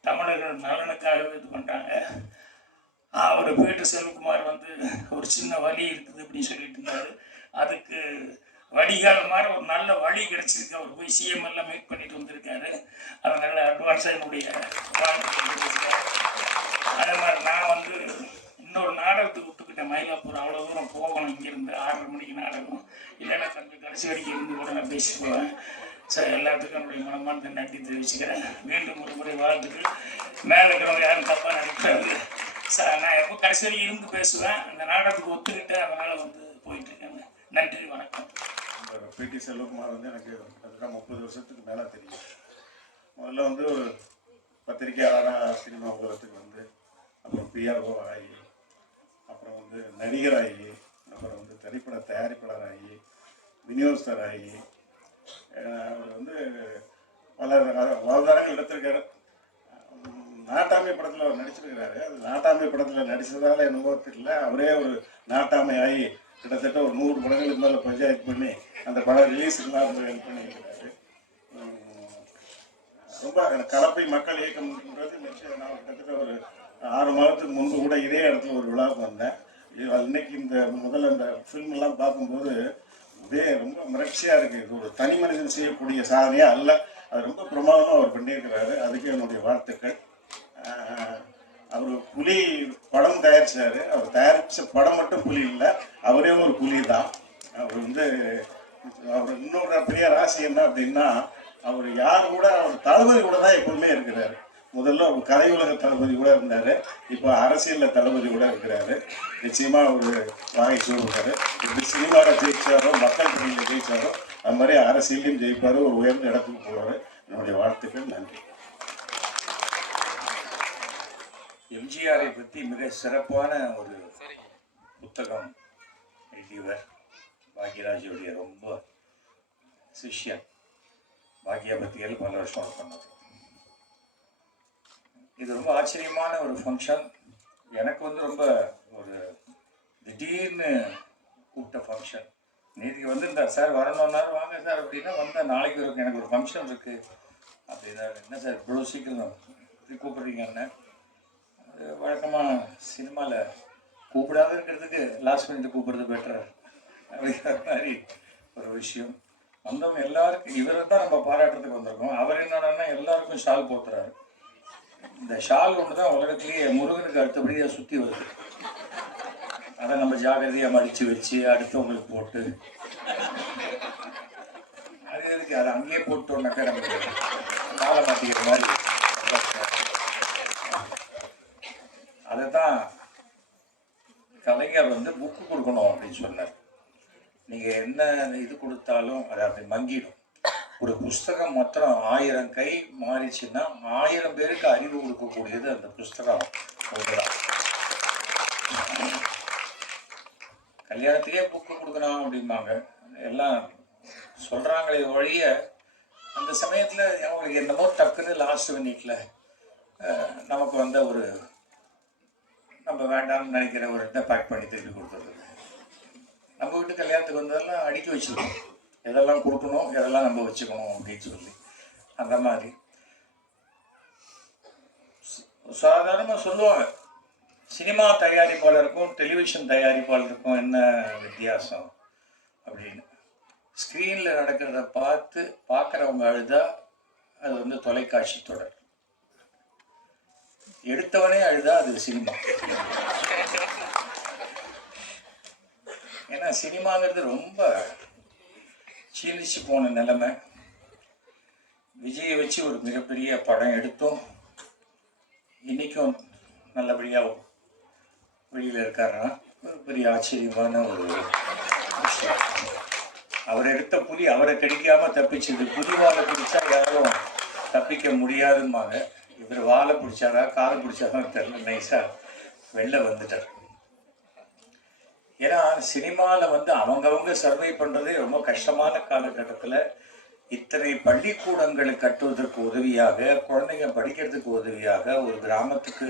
தமிழர்கள் நலனுக்காகவே இது பண்ணுறாங்க. அவர் பீட்டர் செல்வகுமார் ஒரு சின்ன வழி இருக்குது அப்படின்னு சொல்லிட்டு இருந்தார். அதுக்கு வடிகால் மாதிரி ஒரு நல்ல வழி கிடைச்சிருக்கு. அவர் போய் சிஎம் எல்லாம் மீட் பண்ணிட்டு வந்திருக்காரு. அதனால அட்வான்ஸாக என்னுடைய வாழ்க்கை. அதே மாதிரி நான் இன்னொரு நாடகத்துக்கு விட்டுக்கிட்டேன் மயிலாப்பூர். அவ்வளோ தூரம் போகணும் இங்கேருந்து 6:30 மணிக்கு நாடகம். இல்லைன்னா கடைசி வரைக்கும் இருந்து கூட நான் பேசி போவேன். சார் எல்லாத்துக்கும் என்னுடைய மனமார்ந்த நன்றி தெரிவிச்சுக்கிறேன். மீண்டும் ஒரு முறை வாழ்த்துக்கு. மேலே இருக்கிறவங்க யாரும் தப்பாக நினைக்கிறாரு சார். நான் எப்போ கடைசி வரைக்கும் இருந்து பேசுவேன். அந்த நாடகத்துக்கு ஒத்துக்கிட்டேன். அதனால் போயிட்டு இருக்கேங்க. நன்றி, வணக்கம். பி.டி. செல்வகுமார் எனக்கு கிட்டத்தட்ட 30 வருஷத்துக்கு மேலே தெரியும். முதல்ல ஒரு பத்திரிகையாளராக சினிமா உலகத்துக்கு அப்புறம் பிஆர்ஓ ஆகி, அப்புறம் நடிகராகி, அப்புறம் திரைப்பட தயாரிப்பாளராகி, விநியோகஸ்தராகி, அவர் பல வாழ்வாரங்கள் எடுத்திருக்காரு. நாட்டாமை படத்தில் அவர் நடிச்சிருக்கிறாரு. அது நாட்டாமை படத்தில் நடித்ததால் என்னவோ தெரியல, அவரே ஒரு நாட்டாமை ஆகி கிட்டத்தட்ட ஒரு 100 படங்களுக்கு மேலே பஞ்சாயத்து பண்ணி அந்த படம் ரிலீஸுக்கெல்லாம் பண்ணியிருக்கிறாரு. ரொம்ப கலப்பை மக்கள் இயக்கம்ன்றது நிச்சயம். நான் கிட்டத்தட்ட ஒரு 6 மாதத்துக்கு முன்பு கூட இதே இடத்துல ஒரு விழாவுக்கு வந்தேன். இன்னைக்கு முதல்ல இந்த ஃபில்ம் எல்லாம் பார்க்கும்போது ரொம்ப மிரட்சியாக இருக்குது. இது ஒரு தனி மனிதன் செய்யக்கூடிய சாதனையே அல்ல. அது ரொம்ப பிரமாதமாக அவர் பண்ணியிருக்கிறாரு. அதுக்கு என்னுடைய வாழ்த்துக்கள். அவர் புலி படம் தயாரிச்சாரு. அவர் தயாரித்த படம் மட்டும் புலி இல்லை, அவரே ஒரு புலி தான். அவர் இன்னொரு பெரிய ராசி என்ன அப்படின்னா, அவர் யார் கூட அவர் தளபதி கூட தான் எப்பவுமே இருக்கிறாரு. முதல்ல ஒரு கலையுலக தளபதி கூட இருந்தார், இப்போ அரசியலில் தளபதி கூட இருக்கிறாரு. நிச்சயமாக அவர் வாங்கி சொல்லுவார். இப்படி சினிமாவில் ஜெயிச்சாரோ, மக்கள் பணியில் ஜெயிச்சாரோ, அது மாதிரி அரசியலையும் ஜெயிப்பார், ஒரு உயர்ந்த இடத்துக்கு போவார். என்னுடைய வாழ்த்துக்கள். நன்றி. எம்ஜிஆரை பற்றி மிக சிறப்பான ஒரு புத்தகம் எழுதியவர். பாக்யராஜுடைய ரொம்ப சிஷ்யன். பாக்யா பத்தியில் பல வருஷம் ஒர்க் பண்ணார். இது ரொம்ப ஆச்சரியமான ஒரு ஃபங்க்ஷன். எனக்கு வந்து ரொம்ப ஒரு திடீர்னு கூப்பிட்ட ஃபங்க்ஷன். நேற்றுக்கு வந்திருந்தார் சார், வரணுன்னாரு. வாங்க சார் அப்படின்னா வந்தால் நாளைக்கு எனக்கு ஒரு ஃபங்க்ஷன் இருக்குது அப்படின்னா. என்ன சார் இவ்வளோ சீக்கிரம் கூப்பிட்றீங்கன்னு. அது வழக்கமாக சினிமாவில் கூப்பிடாத இருக்கிறதுக்கு லாஸ்ட் மினிட் கூப்பிட்றது பெட்டர் அப்படிங்கிற மாதிரி ஒரு விஷயம். வந்தவங்க எல்லாருக்கும் இவரை தான் நம்ம பாராட்டுறதுக்கு வந்திருக்கோம். அவர் என்னன்னா எல்லாருக்கும் ஷால் போட்டுறாரு. இந்த ஷால் ஒன்று தான் உலகத்திலேயே முருகனுக்கு அடுத்தபடியாக சுற்றி வருது. அதை நம்ம ஜாகிரதையாக மடித்து வச்சு அடுத்தவங்களுக்கு போட்டு அது எதுக்கு அதை அங்கேயே போட்டோம்னாக்கா நமக்கு காலை மாட்டிக்கிற மாதிரி. அதை தான் கலைஞர் வந்து புக்கு கொடுக்கணும் அப்படின்னு சொன்னார். நீங்கள் என்ன இது கொடுத்தாலும் அது அப்படி மங்கிடும். ஒரு புஸ்தகம் மாத்திரம் 1000 கை மாறிச்சுன்னா 1000 பேருக்கு அறிவு கொடுக்கக்கூடியது அந்த புஸ்தகம் ஒன்றுதான். கல்யாணத்திலே புக்கு கொடுக்கணும் அப்படிம்பாங்க எல்லாம் சொல்கிறாங்களே ஒழிய அந்த சமயத்தில் அவங்களுக்கு என்னமோ டக்குன்னு லாஸ்ட் மினிட்ல நமக்கு வந்த ஒரு நம்ம வேண்டாம்னு நினைக்கிற ஒரு இதை பேக் பண்ணி திருப்பி கொடுத்துருது. நம்ம வீட்டு கல்யாணத்துக்கு வந்ததெல்லாம் அடுக்கி வச்சுக்கணும், எதெல்லாம் கொடுக்கணும் எதெல்லாம் நம்ம வச்சுக்கணும் அப்படின்னு சொல்லி. அந்த மாதிரி சாதாரணமாக சொல்லுவாங்க, சினிமா தயாரிப்பாளருக்கும் டெலிவிஷன் தயாரிப்பாளருக்கும் என்ன வித்தியாசம் அப்படின்னு. ஸ்க்ரீனில் நடக்கிறத பார்க்குறவங்க அழுதா அது வந்து தொலைக்காட்சி தொடர், எடுத்தவனே அழுதா அது சினிமா. ஏன்னா சினிமாங்கிறது ரொம்ப சீலிச்சு போன நிலைமை. விஜயை வச்சு ஒரு மிகப்பெரிய படம் எடுத்தோம், இன்னைக்கும் நல்லபடியாக வெளியில் இருக்காருன்னா ஒரு பெரிய ஆச்சரியமான ஒரு விஷயம். அவர் எடுத்த புலி அவரை கடிக்காமல் தப்பிச்சது. புலி வாழை பிடிச்சா யாரும் தப்பிக்க முடியாதும்பாங்க. இவர் வாழை பிடிச்சாரா காலை பிடிச்சாதான் தெரியல, நைஸாக வெளில வந்துட்டார். ஏன்னா சினிமாவில் வந்து அவங்கவுங்க சர்வை பண்ணுறதே ரொம்ப கஷ்டமான காலகட்டத்தில் இத்தனை பள்ளிக்கூடங்களை கட்டுவதற்கு உதவியாக, குழந்தைங்க படிக்கிறதுக்கு உதவியாக, ஒரு கிராமத்துக்கு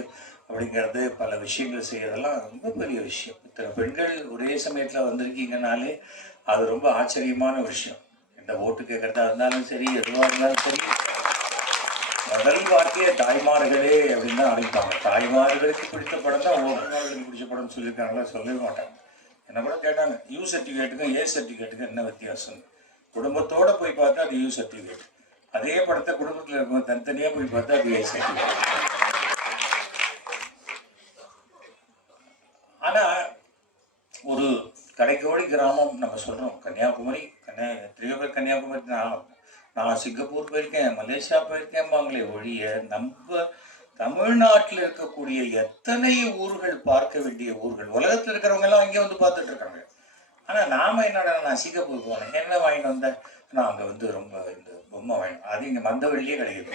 அப்படிங்கிறது பல விஷயங்கள் செய்யறதெல்லாம் ரொம்ப பெரிய விஷயம். இத்தனை பெண்கள் ஒரே சமயத்தில் வந்திருக்கீங்கனாலே அது ரொம்ப ஆச்சரியமான விஷயம். இந்த ஓட்டு கேட்கறதா இருந்தாலும் சரி, எதுவாக இருந்தாலும் சரி, முதல் வார்த்தையே தாய்மார்களே அப்படின்னு தான் அழைப்பாங்க. தாய்மார்களுக்கு பிடித்த படம் தான் ஓட்டுநர்களுக்கு பிடிச்ச படம்னு சொல்லியிருக்காங்களா? சொல்லவே மாட்டாங்க. என்ன கூட கேட்டாங்க, யூ சர்டிஃபிகேட்டுக்கும் ஏ சர்டிஃபிகேட்டுக்கும் என்ன வித்தியாசம்? குடும்பத்தோடு போய் பார்த்தா அது யூ சர்டிஃபிகேட், அதே படத்தை குடும்பத்தில் இருக்கும் தனித்தனியாக போய் பார்த்தா அது ஏ சர்டிஃபிகேட். ஆனால் ஒரு கடைக்கோடி கிராமம் நம்ம சொல்கிறோம் கன்னியாகுமரி. கன்னியாகுமரி நான் சிங்கப்பூர் போயிருக்கேன், மலேசியா போயிருக்கேன்பாங்களே ஒழிய நம்ம தமிழ்நாட்டில் இருக்கக்கூடிய எத்தனை ஊர்கள் பார்க்க வேண்டிய ஊர்கள். உலகத்தில் இருக்கிறவங்க எல்லாம் அங்கே வந்து பார்த்துட்டு இருக்காங்க. ஆனால் நாம என்னடா, நான் சிங்கப்பூர் போனேன், என்ன வாங்கிட்டு வந்தேன், நான் அங்கே வந்து ரொம்ப இந்த பொம்மை வாங்கினேன், அது இங்கே மந்தவெளியே கிடைக்குது.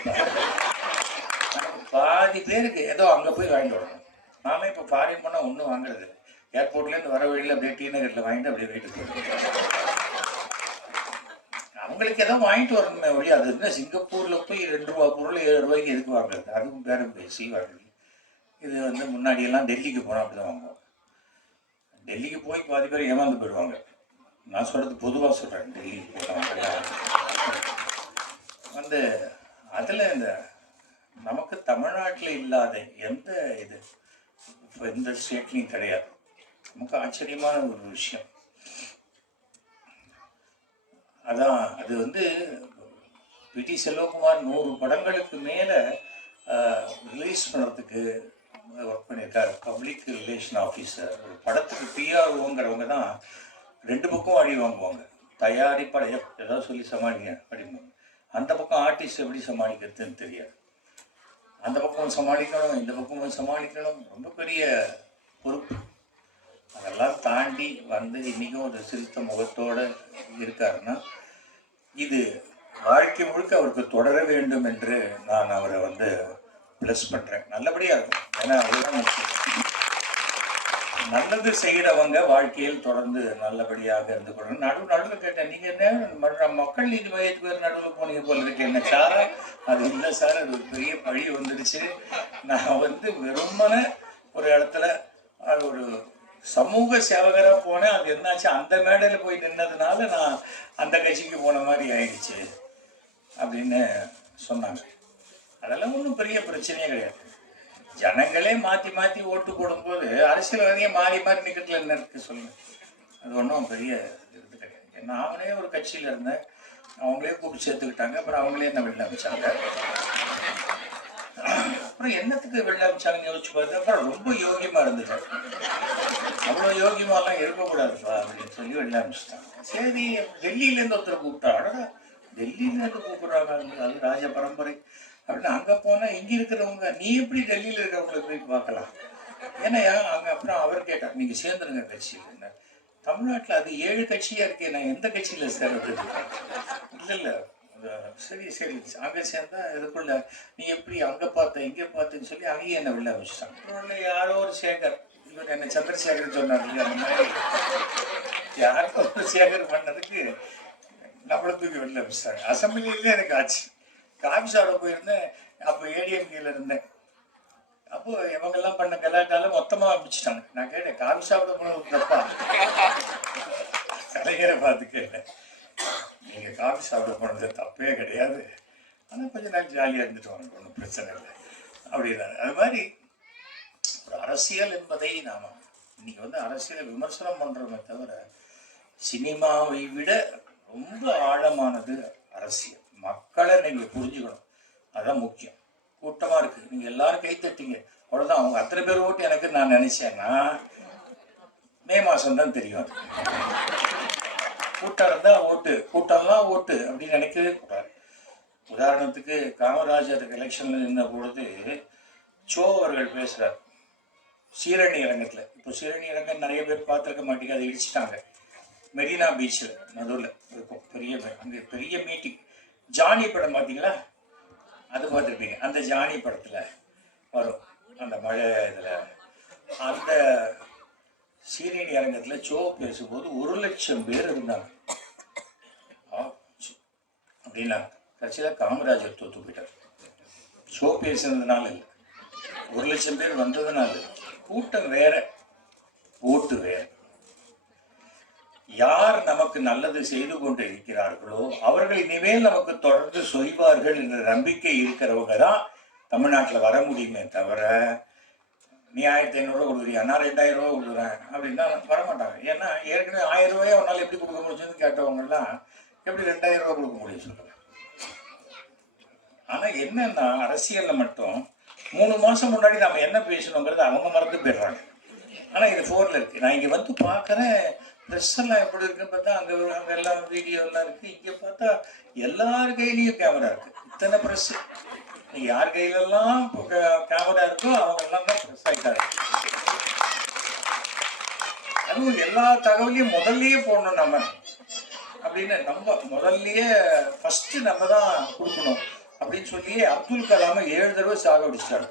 பாதி பேருக்கு ஏதோ அங்கே போய் வாங்கிட்டு வரணும். நானும் இப்போ ஃபாரின் பண்ணால் ஒன்றும் வாங்குறது இல்லை. ஏர்போர்ட்லேருந்து வர வழியில் அப்படியே டி நகரில் வாங்கிட்டு அப்படியே வீட்டுக்கு போயிட்டு அவங்களுக்கு ஏதோ வாங்கிட்டு வரணுமே வழி. அது என்ன சிங்கப்பூரில் போய் 2 ரூபா பொருள் 7 ரூபாய்க்கு எதுக்கு வாங்குறது? அதுவும் பேரம் பேசி வாங்குறது. இது வந்து முன்னாடியெல்லாம் டெல்லிக்கு போனால் அப்படி தான் வாங்குவோம். டெல்லிக்கு போய் பாதி பேர் ஏமாந்து போயிடுவாங்க. நான் சொல்கிறது பொதுவாக சொல்கிறேன். டெல்லிக்கு போகிறவங்க வந்து அதில் இந்த நமக்கு தமிழ்நாட்டில் இல்லாத எந்த இது எந்த ஸ்டேட்லையும் கிடையாது. நமக்கு ஆச்சரியமான ஒரு விஷயம். அதான் அது வந்து பிடி செல்வகுமார் 100 படங்களுக்கு மேலே ரிலீஸ் பண்ணுறதுக்கு ஒர்க் பண்ணியிருக்காரு. Public relation officer. ஒரு படத்துக்கு பிஆர்ஓங்கிறவங்க தான் 2 பக்கம் அடி வாங்குவாங்க. தயாரிப்பாளர் ஏதாவது சொல்லி சமாளிங்க அப்படிம்பாங்க. அந்த பக்கம் ஆர்டிஸ்ட் எப்படி சமாளிக்கிறதுன்னு தெரியாது. அந்த பக்கம் சமாளிக்கணும், இந்த பக்கம் சமாளிக்கணும், ரொம்ப பெரிய பொறுப்பு. அதெல்லாம் தாண்டி வந்து இன்றைக்கும் ஒரு சிறுத்த முகத்தோடு இருக்காருன்னா இது வாழ்க்கை முழுக்க அவருக்கு தொடர வேண்டும் என்று நான் அவரை வந்து ப்ளஸ் பண்ணுறேன். நல்லபடியாக இருக்கும். ஏன்னா அதுதான் முக்கியம். நல்லது செய்கிறவங்க வாழ்க்கையில் தொடர்ந்து நல்லபடியாக இருந்து கொள்ளணும். நடுவில் கேட்டேன், நீங்கள் என்ன மக்கள் நீதி மையத்துக்கு வேறு நடுவில் போனீங்க போல இருக்கு என்ன சார்? அது இல்லை சார், அது ஒரு பெரிய பழி வந்துடுச்சு. நான் வெறுமனே ஒரு இடத்துல அது ஒரு சமூக சேவகராக போனேன். அது என்னாச்சு, அந்த மேடையில் போய் நின்னதுனால நான் அந்த கட்சிக்கு போன மாதிரி ஆயிடுச்சு அப்படின்னு சொன்னாங்க. அதெல்லாம் ஒன்றும் பெரிய பிரச்சனையே கிடையாது. ஜனங்களே மாற்றி மாற்றி ஓட்டு போடும்போது அரசியல்வாதியை மாறி மாறி நிற்கிறதுல என்ன இருக்கு சொல்லுங்க? அது ஒன்றும் பெரிய இது கிடையாது. நானே ஒரு கட்சியில் இருந்தேன், அவங்களே கூப்பிட்டு சேர்த்துக்கிட்டாங்க. அப்புறம் அவங்களே என்ன வெளில அமைச்சாங்க. அப்புறம் என்னத்துக்கு வெளில அமைச்சாங்கன்னு யோசிச்சு பார்த்து அப்புறம் ரொம்ப யோகியமாக இருந்துச்சு. அவ்வளோ யோகியமாலாம் இருக்கக்கூடாதுப்பா அப்படின்னு சொல்லி வெளில அமைச்சிட்டாங்க. சரி, டெல்லியிலேருந்து ஒருத்தர் கூப்பிட்டாங்க. டெல்லியிலேருந்து கூப்பிட்றாங்க, அது ராஜ பரம்பரை அப்படின்னு. அங்கே போனால் இங்கே இருக்கிறவங்க நீ எப்படி டெல்லியில் இருக்கிறவங்களை போய் பார்க்கலாம்? ஏன்னா அங்கே அப்புறம் அவர் கேட்டார், நீங்கள் சேர்ந்துருங்க கட்சியில். என்ன தமிழ்நாட்டில் அது 7 கட்சியாக இருக்கே, நான் எந்த கட்சியில் சேர்றது? இல்லை சரி சரி அங்கே சேர்ந்தா இதுக்குள்ள நீ எப்படி அங்கே பார்த்த இங்கே பார்த்துன்னு சொல்லி அங்கேயே என்னை வெளில வச்சுட்டாங்க. அப்புறம் யாரோ ஒரு சேகர், இவர் என்ன சந்திரசேகர் சொன்னார், அந்த மாதிரி யாரோ ஒரு சேகர் பண்ணதுக்கு நம்மளை தூக்கி வெளில வச்சுட்டாங்க. அசம்பிளியிலே எனக்கு ஆச்சு. காஃபி சாப்பிட போயிருந்தேன், அப்போ ஏடிஎம்கேல இருந்தேன். அப்போ இவங்கெல்லாம் பண்ண கலாட்டால மொத்தமாக அமைச்சிட்டாங்க. நான் கேட்டேன், காஃபி சாப்பிட போனது தப்பா? கலைஞரை பார்த்து கேட்டேன், நீங்கள் காஃபி சாப்பிட போனது தப்பே கிடையாது, ஆனால் கொஞ்ச நாள் ஜாலியாக இருந்துட்டு வாங்க, ஒன்றும் பிரச்சனை இல்லை அப்படின்னாரு. அது மாதிரி ஒரு அரசியல் என்பதை நாம் இன்னைக்கு அரசியலை விமர்சனம் பண்ணுறோமே தவிர சினிமாவை விட ரொம்ப ஆழமானது அரசியல். மக்களை நீங்கள் புரிஞ்சுக்கணும், அதுதான் முக்கியம். கூட்டமாக இருக்குது, நீங்கள் எல்லாரும் கைத்தட்டிங்க, அவ்வளோதான். அவங்க அத்தனை பேர் ஓட்டு எனக்கு நான் நினச்சேன்னா மே மாதம் தான் தெரியும். அது கூட்டம் இருந்தால் ஓட்டு, கூட்டம்லாம் ஓட்டு அப்படின்னு நினைக்கவே கூடாது. உதாரணத்துக்கு காமராஜர் எலெக்ஷனில் நின்ற பொழுது சோ அவர்கள் பேசுகிறார் சீரணி அரங்கத்தில். இப்போ சீரணி அரங்கம் நிறைய பேர் பார்த்துருக்க மாட்டேங்க, அதை இடிச்சிட்டாங்க. மெரினா பீச்சில் நடுவில் இருக்கும் பெரிய, அங்கே பெரிய மீட்டிங். ஜானி படம் பார்த்தீங்களா? அது பார்த்துருப்பீங்க. அந்த ஜானி படத்தில் வரும் அந்த மழை இதில். அந்த சீரணி அரங்கத்தில் சோ பேசும்போது 1,00,000 பேர் இருந்தாங்க அப்படின்னா. கட்சியில் காமராஜர் தோத்து போயிட்டார். ஷோ பேசுனதுனால இல்லை, 1,00,000 பேர் வந்ததுனால. கூட்டம் வேற, ஓட்டு வேற. யார் நமக்கு நல்லது செய்து கொண்டு இருக்கிறார்களோ அவர்கள் இனிமேல் நமக்கு தொடர்ந்து செய்வார்கள் என்ற நம்பிக்கை இருக்கிறவங்க தான் தமிழ்நாட்டில் வர முடியுமே தவிர, நீ 1,500 கொடுக்குறியா, நான் 2,000 ரூபா கொடுக்குறேன் அப்படின்னா வரமாட்டாங்க. ஏன்னா ஏற்கனவே 1,000 ரூபாயை அவனால் எப்படி கொடுக்க முடியும்னு கேட்டவங்கலாம் எப்படி 2,000 ரூபா கொடுக்க முடியும் சொல்லுங்க. ஆனால் என்னன்னா அரசியலில் மட்டும் 3 மாதம் முன்னாடி நம்ம என்ன பேசணுங்கிறது அவங்க மறந்து போயிடுறாங்க. ஆனால் இது ஃபோனில் இருக்குது. நான் இங்கே பார்க்குறேன், ட்ரெஸ் எல்லாம் எப்படி இருக்குன்னு பார்த்தா அங்கே எல்லாம் வீடியோலாம் இருக்குது. இங்கே பார்த்தா எல்லார் கையிலையும் கேமரா இருக்குது. இத்தனை ப்ரெஸ்ஸு. நீங்கள் யார் கையிலெல்லாம் கேமரா இருக்கோ அவங்கெல்லாம் தான் ப்ரெஸ் ஆகிட்டாரு. அதுவும் எல்லா தகவலையும் முதல்லையே போடணும் நம்ம அப்படின்னு. நம்ம முதல்லையே ஃபஸ்ட்டு நம்ம தான் கொடுக்கணும் அப்படின்னு சொல்லி அப்துல் கலாமை 7 தடவை சாகடிச்சிட்டாரு.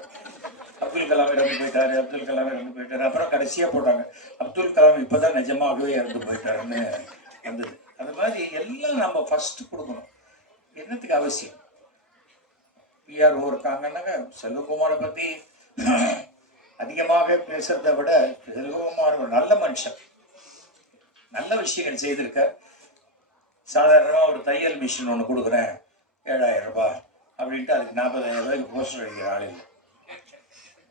அப்துல் கலாம் இறந்து போயிட்டாரு, அப்துல் கலாம் இறந்து போயிட்டாரு. அப்புறம் கடைசியாக போட்டாங்க அப்துல் கலாம் இப்போதான் நிஜமாகவே இறந்து போயிட்டாருன்னு வந்தது. அது மாதிரி எல்லாம் நம்ம ஃபஸ்ட்டு கொடுக்கணும். என்னத்துக்கு அவசியம்? பிஆர்ஓ இருக்காங்கன்னாங்க. செல்வகுமாரை பற்றி அதிகமாக பேசுறதை விட செல்வகுமார் ஒரு நல்ல மனுஷன், நல்ல விஷயங்கள் செய்திருக்க. சாதாரணமாக ஒரு தையல் மிஷின் ஒன்று கொடுக்குறேன் 7,000 ரூபாய் அப்படின்ட்டு அதுக்கு 40,000 ரூபாய்க்கு போஸ்டர் அடிக்கிற ஆள் இல்லை.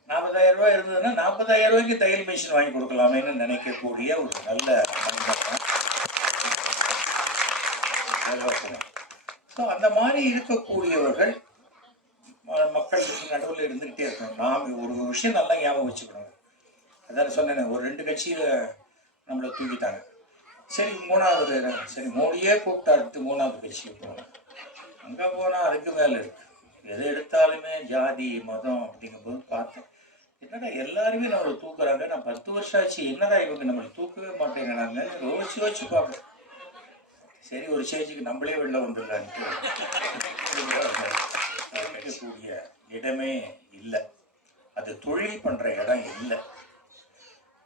40,000 ரூபாய் இருந்ததுன்னா 40,000 ரூபாய்க்கு தையல் மிஷின் வாங்கி கொடுக்கலாமேன்னு நினைக்கக்கூடிய ஒரு நல்ல மனிதன். ஸோ அந்த மாதிரி இருக்கக்கூடியவர்கள் மக்களுக்கு நடுவில் இருந்துக்கிட்டே இருக்கணும். நாம் ஒரு விஷயம் நல்லா ஞாபகம் வச்சுக்கணும். அதான் சொன்னேன், ஒரு 2 கட்சியில் நம்மளை தூக்கிட்டாங்க. சரி 3வது, சரி மோடியே கூப்பிட்டா அடுத்து 3வது கட்சிக்கு போகணும். அங்கே போனால் அதுக்கு மேலே இருக்கு. எதை எடுத்தாலுமே ஜாதி மதம் அப்படிங்கும்போது பார்த்தேன், என்னடா எல்லாருமே நம்மளை தூக்குறாங்க. நான் 10 வருஷம் ஆச்சு, என்னடா இவங்க நம்மளை தூக்கவே மாட்டேங்கிறாங்க யோசிச்சு பார்ப்பேன். சரி ஒரு ஸ்டேஜுக்கு நம்மளே வெளில வந்துடலான்ட்டு இருக்கக்கூடிய இடமே இல்லை. அது தொழில் பண்ற இடம் இல்லை.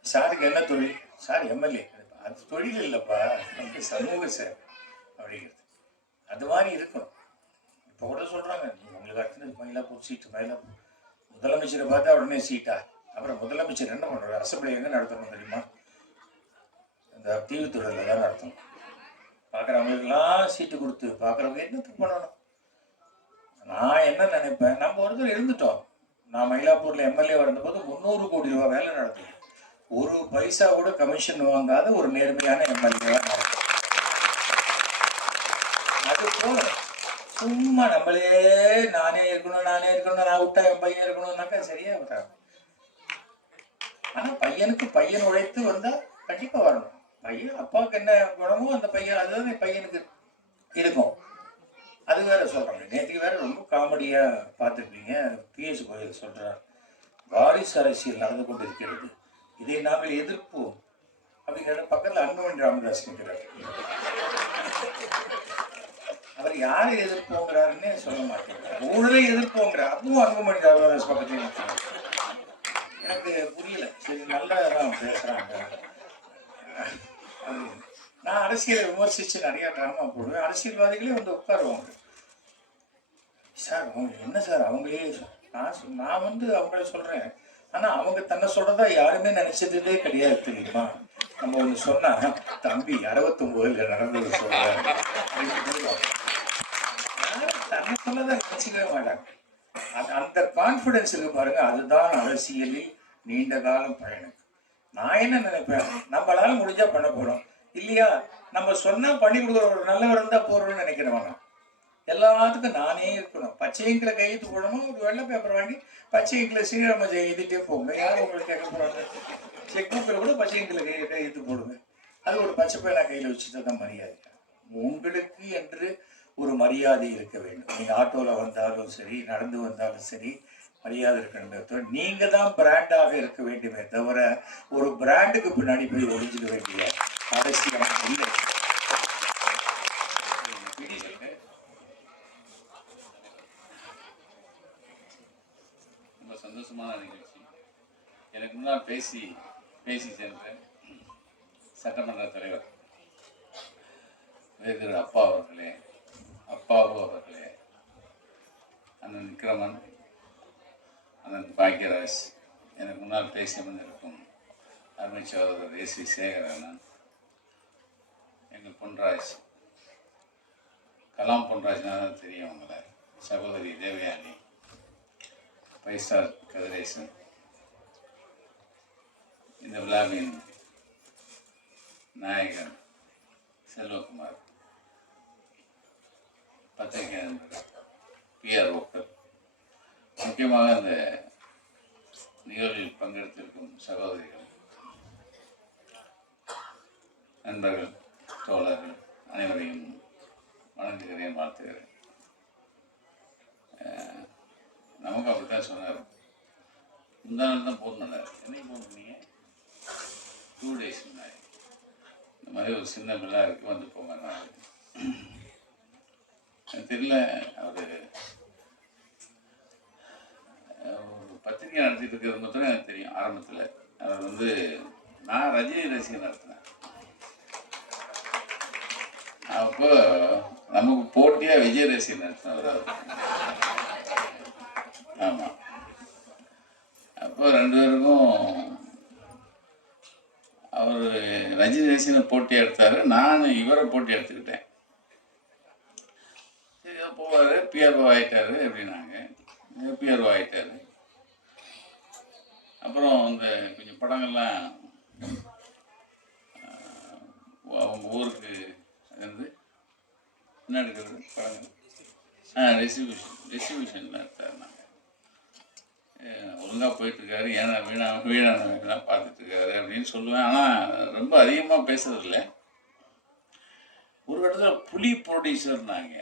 சாருக்கு என்ன தொழில்? Sir MLA. அது தொழில் இல்லைப்பா, அது சமூக சேவை அப்படிங்கிறது. அது மாதிரி இருக்கணும். இப்போ கூட சொல்றாங்க, உங்களுக்கு அடுத்தது மயிலாப்பூர் சீட்டு, மயிலாப்பூர் முதலமைச்சரை பார்த்தா உடனே சீட்டா? அப்புறம் முதலமைச்சர் என்ன பண்றாரு? அசம்பிளி எங்க நடத்தணும் தெரியுமா? இந்த தீவுத்துறையில தான் நடத்தணும். பார்க்குறவங்களுக்கெல்லாம் சீட்டு கொடுத்து பார்க்குறவங்க என்னத்துக்கு பண்ணணும்? நான் என்ன நினைப்பேன், நம்ம ஒருத்தர் இருந்துட்டோம். நான் மயிலாப்பூர்ல எம்எல்ஏ வந்தபோது 300 கோடி ரூபாய் வேலை நடந்தது. ஒரு பைசா கூட கமிஷன் வாங்காத ஒரு நேர்மையான எம்எல்ஏ நடக்கும். அது போல சும்மா நம்மளே நானே இருக்கணும், நான் விட்டா என் பையன் இருக்கணும்னாக்கா சரியா விட்டாங்க. ஆனா பையனுக்கு பையன் உழைத்து வந்தா கண்டிப்பா வரணும். பையன் அப்பாவுக்கு என்ன குணமோ அந்த பையன் அதுதான் பையனுக்கு இருக்கும். அது வேற சொல்றாங்க. நேற்றுக்கு வேற ரொம்ப காமெடியா பார்த்துருப்பீங்க. பிஎஸ் கோயில் சொல்றார், வாரிசு அரசியல் நடந்து கொண்டு இருக்கிறது, இதை நாங்கள் எதிர்ப்போம் அப்படிங்கிற. பக்கத்துல அன்புமணி ராமதாஸ் நிற்கிறார். அவர் யாரை எதிர்ப்போங்கிறாருன்னு சொல்ல மாட்டேங்கிறார். ஊழலை எதிர்ப்போங்கிறார். அதுவும் அன்புமணி ராமதாஸ் பக்கத்துல நிற்கிறார். எனக்கு புரியல. சரி, நல்லதான் பேசுறாங்க. நான் அரசியலை விமர்சிச்சு நிறைய டிராமா போடுவேன். அரசியல்வாதிகளே வந்து உட்காருவாங்க. சார் அவங்க என்ன சார் அவங்களே நான் வந்து அவங்கள சொல்றேன். ஆனா அவங்க தன்னை சொல்றதா யாருமே நினைச்சதே கிடையாது தெரியுமா? நம்ம ஒண்ணு சொன்னா, தம்பி 69ல் நடந்தது சொல்றாரு, தன்னை சொன்னதை நினைச்சுக்கவே மாட்டாங்க. அந்த கான்பிடன்ஸ் இருக்கு பாருங்க, அதுதான் அரசியலில் நீண்ட காலம் பயணம். நான் என்ன நினைப்பேன், நம்மளால முடிஞ்சா பண்ண போறோம், இல்லையா நம்ம சொன்னா பண்ணி கொடுக்குற ஒரு நல்லவர் இருந்தா போறோம்னு நினைக்கிறவன். எல்லாத்துக்கும் நானே இருக்கணும். பச்சை இங்கில கையெழுத்து போடணும், ஒரு வெள்ளை பேப்பர் வாங்கி பச்சை இங்கில ஸ்ரீராம எழுதிட்டே போங்க. யாரும் உங்களுக்கு கேட்க போறாங்க? செக் புக்கில் கூட பச்சை இங்கில கையெழுத்து போடுங்க. அது ஒரு பச்சை பேனா கையில் வச்சுட்டு தான் மரியாதை. உங்களுக்கு என்று ஒரு மரியாதை இருக்க வேண்டும். நீங்க ஆட்டோல வந்தாலும் சரி, நடந்து வந்தாலும் சரி, மரியாதை இருக்கணுமே தவிர நீங்க தான் பிராண்டாக இருக்க வேண்டுமே தவிர ஒரு பிராண்டுக்கு பின்னாடி போய் ஒழிஞ்சிட வேண்டிய அவசியம் இல்லை. ரொம்ப சந்தோஷமான நிகழ்ச்சி. எனக்கு முன்னால் பேசி சென்ற சட்டமன்ற தலைவர் திரு அப்பா அவர்களே, அண்ணன் விக்ரமன், அண்ணன் பாக்யராஜ், எனக்கு முன்னால் பேசி அமர்ந்திருக்கும் அருமை சகோதரர் ஏசி சேகரண்ணன், எங்கள் பொன்ராஜ், கலாம் பொன்ராஜ்னா தான் தெரியும் அவங்கள, சகோதரி தேவயானி, பைசார் கதிரேசன், இந்த விழாவின் நாயகன் செல்வகுமார், பத்திரிகை நண்பர்கள், பிஆர்ஓக்கள், முக்கியமாக இந்த நிகழ்வில் பங்கெடுத்திருக்கும் சகோதரிகள், நண்பர்கள், தோழர்கள் அனைவரையும் வணங்குகிறேன், வாழ்த்துகிறேன். நமக்கு அப்படித்தான் சொன்னார். முந்தாள் தான் போன் பண்ணார். என்னைக்கு போன் பண்ணீங்க? 2 days முன்னாடி. இந்த மாதிரி ஒரு சின்ன பிள்ளை இருக்கு, வந்து போங்க. எனக்கு தெரியல, அவர் ஒரு பத்திரிகை நடத்திட்டு இருக்கிறது மட்டும் எனக்கு தெரியும். ஆரம்பத்தில் அவர் வந்து, நான் ரஜினி ரசிகன் நடத்தினேன். அப்போ நமக்கு போட்டியாக விஜய் ரசிகன் நடத்தினவர் அவர். ஆமாம். அப்போ 2 பேருக்கும் அவர் ரஜினி ரசிகனை போட்டி எடுத்தார், நான் இவரை போட்டி எடுத்துக்கிட்டேன். சரி, போவார், பிஆர்ஓ ஆகிட்டாரு அப்படின்னாங்க. பிஆர்ஓ ஆகிட்டாரு. அப்புறம் இந்த கொஞ்சம் படங்கள்லாம் அவங்க ஊருக்கு வந்து என்ன எடுக்கிறது படங்கள், டிஸ்ட்ரிபியூஷன்லாம் எடுத்தார். நாங்கள் ஒழுங்காக போயிட்டுருக்காரு, ஏன்னா வீணானவங்கெல்லாம் பார்த்துட்ருக்காரு அப்படின்னு சொல்லுவேன். ஆனால் ரொம்ப அதிகமாக பேசுறதில்ல. ஒரு இடத்துல புலி ப்ரொடியூசர்னாங்க.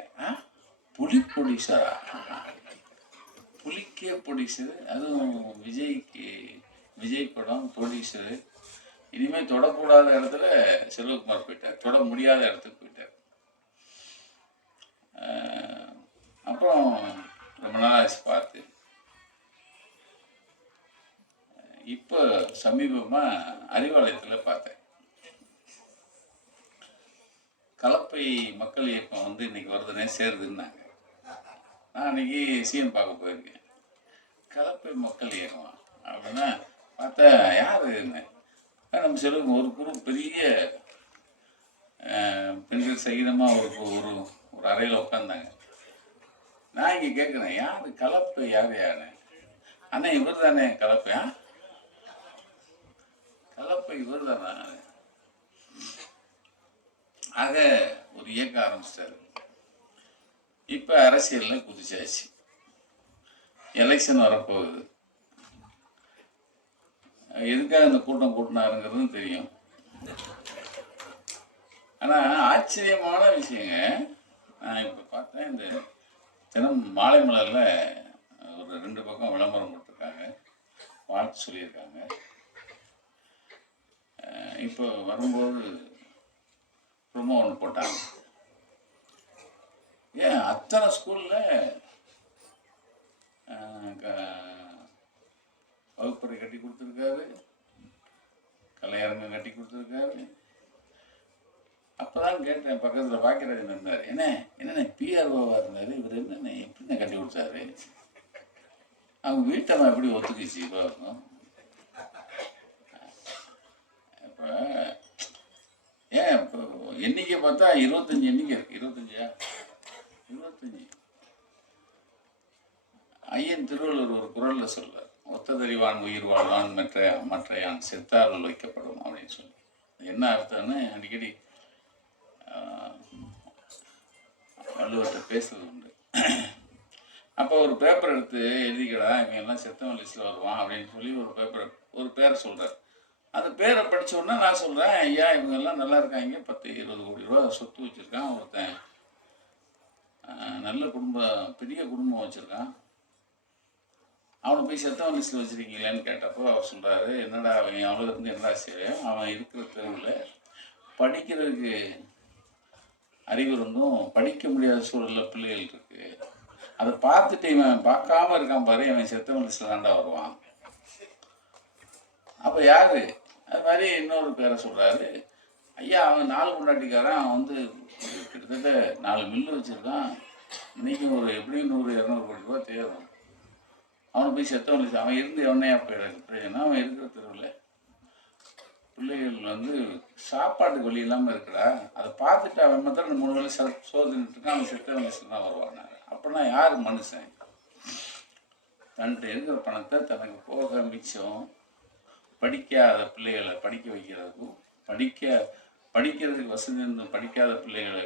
புலி ப்ரொடியூசரா? புலிக்கே ப்ரொடியூசரு, அதுவும் விஜய் படம் ப்ரொடியூசரு. இனிமேல் தொடக்கூடாத இடத்துல செல்வகுமார் போயிட்டார், தொட முடியாத இடத்துக்கு போயிட்டார். அப்புறம் ரொம்ப நாள் ஆச்சு பார்த்து. இப்போ சமீபமாக அறிவாலயத்தில் பார்த்தேன். கலப்பை மக்கள் இயக்கம் வந்து இன்னைக்கு வருதுன்னே சேருதுன்னாங்க. நான் அன்னைக்கு சிஎம் பார்க்க போயிருக்கேன். கலப்பை மக்கள் இயக்கம் அப்படின்னா பார்த்தா யாருன்னு நம்ம செல்வம் ஒரு குரூப் பெரிய பெண்கள் சகிதமாக ஒரு ஒரு அறையில் உட்காந்தாங்க. நான் இங்கே கேட்குறேன், யார் கலப்பு யாருன்னு? அண்ணா இவர் தானே கலப்பையா? கலப்பை இவர் தானே? ஆக ஒரு இயக்க ஆரம்பிச்சிட்டாரு. இப்போ அரசியலில் குதிச்சாச்சு. எலெக்ஷன் வரப்போகுது. எதுக்காக இந்த கூட்டம் கூட்டினாருங்கிறதும் தெரியும். ஆனால் ஆச்சரியமான விஷயங்க, நான் இப்போ பார்த்தேன், இந்த தினம் மாலை மலரில் ஒரு 2 பக்கம் விளம்பரம் கொடுத்துருக்காங்க, வாழ்த்து சொல்லியிருக்காங்க. இப்போ வரும்போது ப்ரொமோ ஒன்று போட்டாங்க. ஏன் அத்தனை ஸ்கூலில் வகுப்பறை கட்டி கொடுத்துருக்காரு, கலையரங்கம் கட்டி கொடுத்துருக்காரு. அப்போதான் கேட்டேன், பக்கத்தில் பாக்கியராஜன் இருந்தார், என்னென்ன பிஆர்ஓவாக இருந்தார், இவர் என்னென்ன எப்படின்னு கட்டி கொடுத்தாரு? அவங்க வீட்டை எப்படி ஒத்துக்குச்சு? இப்போ இப்போ ஏன் இப்போ எண்ணிக்கை பார்த்தா 25 எண்ணிக்கை இருக்கு. 25 ஐயன் திருவள்ளுவர் ஒரு குறளில் சொல்றார், ஒத்ததறிவான் உயிர் வாழ்வான் மற்றையான் செத்தார்கள் வைக்கப்படும் அப்படின்னு சொல்லி. என்ன அர்த்தம்னு அடிக்கடி வள்ளுவர்கிட்ட பேசுறது உண்டு. அப்போ ஒரு பேப்பர் எடுத்து எழுதிக்கடா, இவங்க எல்லாம் செத்தவன் லிஸ்ட்டில் வருவான் அப்படின்னு சொல்லி ஒரு பேரை சொல்கிறார். அந்த பேரை படித்த உடனே நான் சொல்கிறேன், ஐயா இவங்கெல்லாம் நல்லா இருக்காங்க, 10-20 கோடி ரூபா சொத்து வச்சுருக்கான் ஒருத்தன், நல்ல குடும்பம், பெரிய குடும்பம் வச்சுருக்கான், அவனை போய் செத்தவன் லிஸ்ட்டில் வச்சுருக்கீங்களேன்னு கேட்டப்போ அவர் சொல்கிறாரு, என்னடா அவன் அவ்வளோ இருந்து என்னடா செய்வேன், அவன் இருக்கிற தெருவில் படிக்கிறதுக்கு அறிவு இருந்தும் படிக்க முடியாத சூழலில் பிள்ளைகள் இருக்குது, அதை பார்த்துட்டு இவன் பார்க்காம இருக்கான் பாரு, இவன் செத்தவன் லிஸ்ட்டில் தாண்டா வருவான். அப்போ யார்? அது மாதிரி இன்னொரு பேரை சொல்கிறாரு, ஐயா அவன் 4 பொண்டாட்டிக்காரன், அவன் வந்து கிட்டத்தட்ட 4 மில்லு வச்சுருக்கான், இன்றைக்கி ஒரு எப்படியும் 100-200 கோடி ரூபா தேரும், அவனை போய் செத்தவன் லிஸ்ட், அவன் இருந்து எவனையா பிரயோஜனம்? அவன் இருக்கிற தெருவில் பிள்ளைகள் வந்து சாப்பாட்டுக்கு வழி இல்லாமல் இருக்குடா, அதை பார்த்துட்டு அவன் மாத்திரம் 3 வேளை சோதனைட்டு இருக்கான், அவன் செத்தவன் லிஸ்ட்டில் தான் வருவானாங்க. அப்படின்னா யார் மனுஷன்? தன்கிட்ட இருக்கிற பணத்தை தனக்கு போக மிச்சம் படிக்காத பிள்ளைகளை படிக்க வைக்கிறதுக்கும், படிக்கிறதுக்கு வசதி இருந்தும் படிக்காத பிள்ளைகளை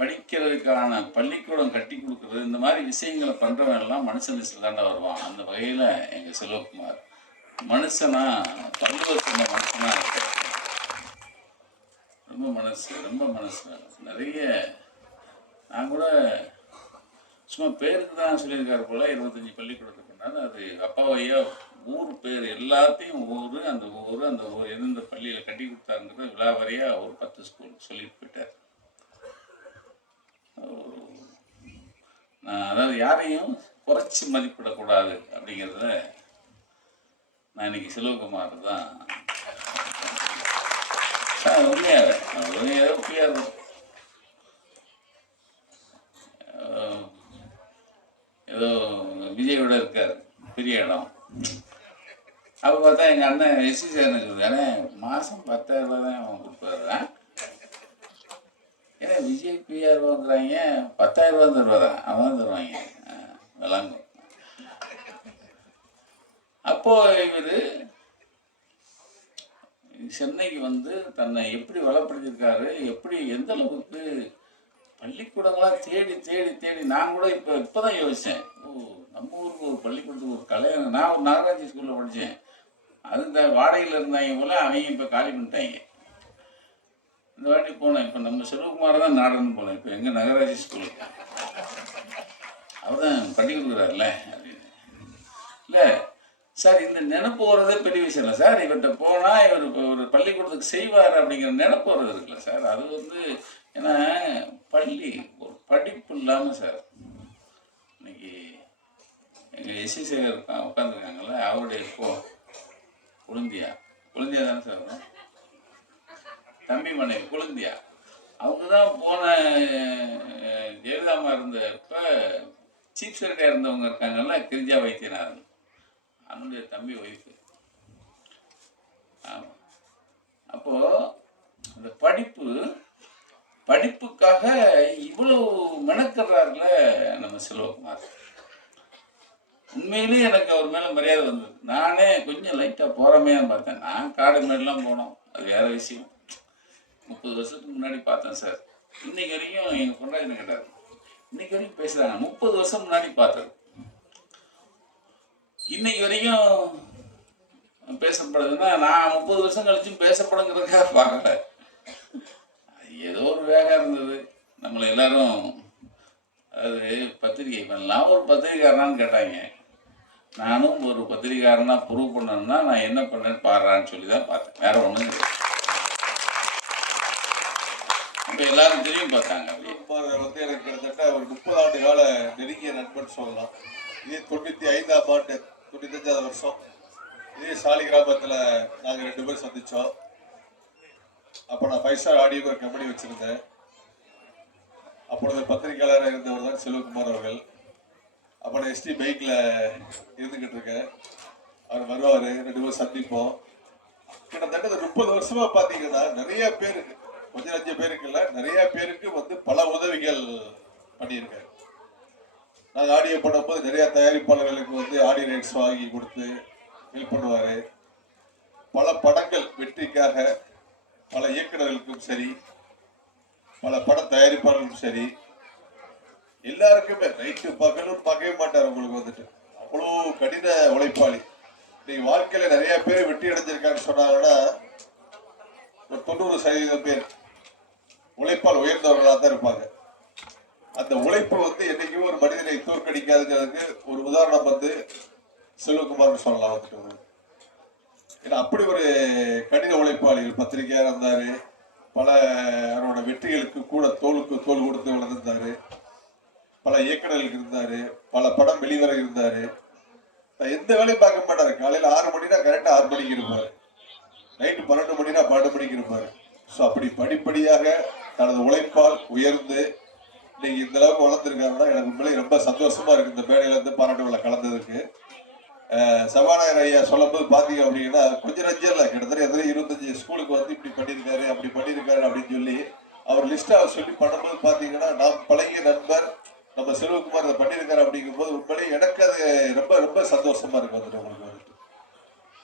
படிக்கிறதுக்கான பள்ளிக்கூடம் கட்டி கொடுக்குறது, இந்த மாதிரி விஷயங்களை பண்ணுறவன் எல்லாம் மனுஷன் லிஸ்ட்டில் தாண்டா வருவான். அந்த வகையில் எங்கள் செல்வகுமார் மனுஷனா, வள்ளுவர் சொன்ன மனுஷனா இருக்க, ரொம்ப மனசு நிறைய. நான் கூட சும்மா பேருக்கு தான் சொல்லியிருக்காரு போல, 25 பள்ளிக்கூடத்துக்கு கொண்டாந்து, அது அப்பாவையா ஊர் பேர் எல்லாத்தையும் அந்த ஊர் எந்தெந்த பள்ளியில் கட்டி கொடுத்தாருங்கிறது விழாவறையாக ஒரு 10 ஸ்கூல் சொல்லிட்டு போயிட்டார். நான் அதாவது யாரையும் குறைச்சி மதிப்பிடக்கூடாது அப்படிங்கிறத நான் இன்னைக்கு செல்வகுமார் தான் உண்மையாக பிஆர் ஏதோ விஜயோட இருக்கார், பெரிய இடம். அப்போ பார்த்தா எங்கள் அண்ணன் எஸ்சி சேர்ந்துருக்குது, ஏன்னா மாதம் 10,000 ரூபா தான் அவன் கொடுப்பாரு. ஏன்னா விஜய் பிஆர் வந்துடுறாங்க, 10,000 ரூபா தருவாதான், அவன் தான் தருவாங்க விளாங்கும். அப்போ இவர் சென்னைக்கு வந்து தன்னை எப்படி வளப்படுத்தியிருக்காரு, எப்படி எந்த அளவுக்கு பள்ளிக்கூடங்களாக தேடி தேடி தேடி. நான் கூட இப்போதான் யோசித்தேன், நம்ம ஊருக்கு ஒரு பள்ளிக்கூடத்துக்கு ஒரு கல்யாணம். நான் ஒரு நகராட்சி ஸ்கூலில் படித்தேன், அது இந்த வாடகையில் இருந்தாங்க போல், அவங்க இப்போ காலி பண்ணிட்டாங்க. இந்த வாட்டி போனேன், இப்போ நம்ம செல்வகுமார் தான் நாடன்னு போனேன், இப்போ எங்கள் நகராட்சி ஸ்கூலுக்கு அவர் தான் கட்டி கொடுக்குறாருல்ல அப்படின்னு. இல்லை சார், இந்த நினைப்பு வர்றதே பெரிய விஷயம் இல்லை சார். இவர்கிட்ட போனால் இவர் இப்போ ஒரு பள்ளிக்கூடத்துக்கு செய்வார் அப்படிங்கிற நினைப்பு வர்றது இருக்குல்ல சார், அது வந்து ஏன்னா ஒரு படிப்பு இல்லாமல் சார். இன்னைக்கு எங்கள் எஸ்சி சேகர் உட்காந்துருக்காங்கல்ல, அவருடைய குழந்தையா தானே சார் வரும்? தம்பி மனைவி குழந்தையா அவங்க தான் போன ஜெயலலிதாமா இருந்தப்ப சீஃப் செக்ரட்டரியாக இருந்தவங்க இருக்காங்கல்ல, கிரிஜா வைத்தியநாதன், அவனுடைய தம்பி ஒய்ஃபு. ஆமாம். அப்போது அந்த படிப்புக்காக இவ்வளோ மெனக்கிறாருல நம்ம செல்வகுமார். உண்மையிலேயே எனக்கு அவர் மேலே மரியாதை வந்தது. நானே கொஞ்சம் லைட்டாக போகிறமே பார்த்தேன். நான் காடு மேடெலாம் போனோம், அது வேறு விஷயம். 30 வருஷத்துக்கு முன்னாடி பார்த்தேன் சார். இன்னைக்கு வரைக்கும் எங்கள் பொண்ணாங்க கேட்டார், இன்னைக்கு வரைக்கும் பேசுகிறாங்க. 30 வருஷம் முன்னாடி பார்த்தது இன்னைக்கு வரைக்கும் பேசப்படுதுன்னா நான் 30 வருஷம் கழிச்சும் பேசப்படுங்கிறதுக்காக பார்க்கல. ஏதோ ஒரு வேகம் இருந்தது. நம்மளை எல்லாரும் அது பத்திரிகை பண்ணலாம், ஒரு பத்திரிகாரனான்னு கேட்டாங்க. நானும் ஒரு பத்திரிகாரனா ப்ரூவ் பண்ணணும்னா நான் என்ன பண்ணேன்னு பாடுறான்னு சொல்லி தான் பார்த்தேன், வேற ஒன்றும் இல்லை. இப்போ எல்லாரும் தெரியும் பார்த்தாங்க. வந்து எனக்கு கிட்டத்தட்ட ஒரு 30 ஆண்டு கால நெருங்கிய நண்பன் சொல்லலாம். இதே 95ஆம் ஆண்டு 95வது வருஷம் இதே சாலி கிராமத்தில் நாங்கள் 2 பேரும் சந்தித்தோம். அப்போ நான் 5 ஸ்டார் ஆடியோ ஒரு கம்பெனி வச்சுருந்தேன். அப்பொழுது பத்திரிகையாளராக இருந்தவர் தான் செல்வகுமார் அவர்கள். அப்போ நான் எஸ்டி பைக்கில் இருந்துக்கிட்டு இருக்கேன். அவர் வருவார், 2 பேரும் சந்திப்போம். கிட்டத்தட்ட 30 வருஷமாக பார்த்தீங்கன்னா நிறைய பேருக்கு, கொஞ்சம் 5 பேருக்கு இல்லை, நிறைய பேருக்கு வந்து பல உதவிகள் பண்ணியிருக்காரு. நாங்கள் ஆடியோ பண்ணும்போது நிறைய தயாரிப்பாளர்களுக்கு வந்து ஆடியோ ரைட்ஸ் வாங்கி கொடுத்து ஹெல்ப் பண்ணுவார். பல படங்கள் வெற்றிக்காக பல இயக்குநர்களுக்கும் சரி, பல பட தயாரிப்பாளர்களுக்கும் சரி, எல்லாருக்குமே நைட்டு பகலும் பார்க்கவே மாட்டார். உங்களுக்கு வந்துட்டு அவ்வளோ கடின உழைப்பாளி. இன்னைக்கு வாழ்க்கையில நிறைய பேர் வெற்றி அடைஞ்சிருக்கான்னு சொன்னாங்கன்னா ஒரு 90% பேர் உழைப்பால் உயர்ந்தவர்களாக தான் இருப்பாங்க. அந்த உழைப்பு வந்து என்னைக்கும் ஒரு மனிதனை தோற்கடிக்காதுங்கிறதுக்கு ஒரு உதாரணம் வந்து செல்வகுமார்னு சொல்லலாம் வந்துட்டு. ஏன்னா அப்படி ஒரு கடின உழைப்பாளிகள். பத்திரிகையாக இருந்தாரு, பல அவரோட வெற்றிகளுக்கு கூட தோளுக்கு தோல் கொடுத்து வளர்ந்துருந்தாரு, பல இயக்குநர்களுக்கு இருந்தாரு, பல படம் வெளிவர இருந்தாரு. எந்த வேலையும் பார்க்க மாட்டாரு. காலையில் 6 மணினா கரெக்டாக 6 மணிக்கு இருப்பாரு, நைட்டு 12 மணினா 12 மணிக்கு இருப்பாரு. ஸோ அப்படி படிப்படியாக தனது உழைப்பால் உயர்ந்து இன்னைக்கு இந்த அளவுக்கு வளர்ந்துருக்காருன்னா எனக்கு உண்மையிலே ரொம்ப சந்தோஷமா இருக்கு. இந்த மேடையில இருந்து பாராட்டு விழா கலந்ததுக்கு சபாநாயகர் ஐயா சொல்லும் போது பாத்தீங்க அப்படின்னா கொஞ்சம் நஞ்சம் இல்லை, கிட்டத்தட்ட எத்தனை 25 ஸ்கூலுக்கு வந்து இப்படி பண்ணியிருக்காரு அப்படி பண்ணியிருக்காரு அப்படின்னு சொல்லி அவர் லிஸ்ட் அவர் சொல்லி பண்ணும்போது பாத்தீங்கன்னா நாம் பழகிய நண்பர் நம்ம செல்வகுமார் அதை பண்ணியிருக்காரு அப்படிங்கும் போது உண்மையிலே எனக்கு அது ரொம்ப ரொம்ப சந்தோஷமா இருக்கு வந்துட்டு உங்களுக்கு வந்துட்டு.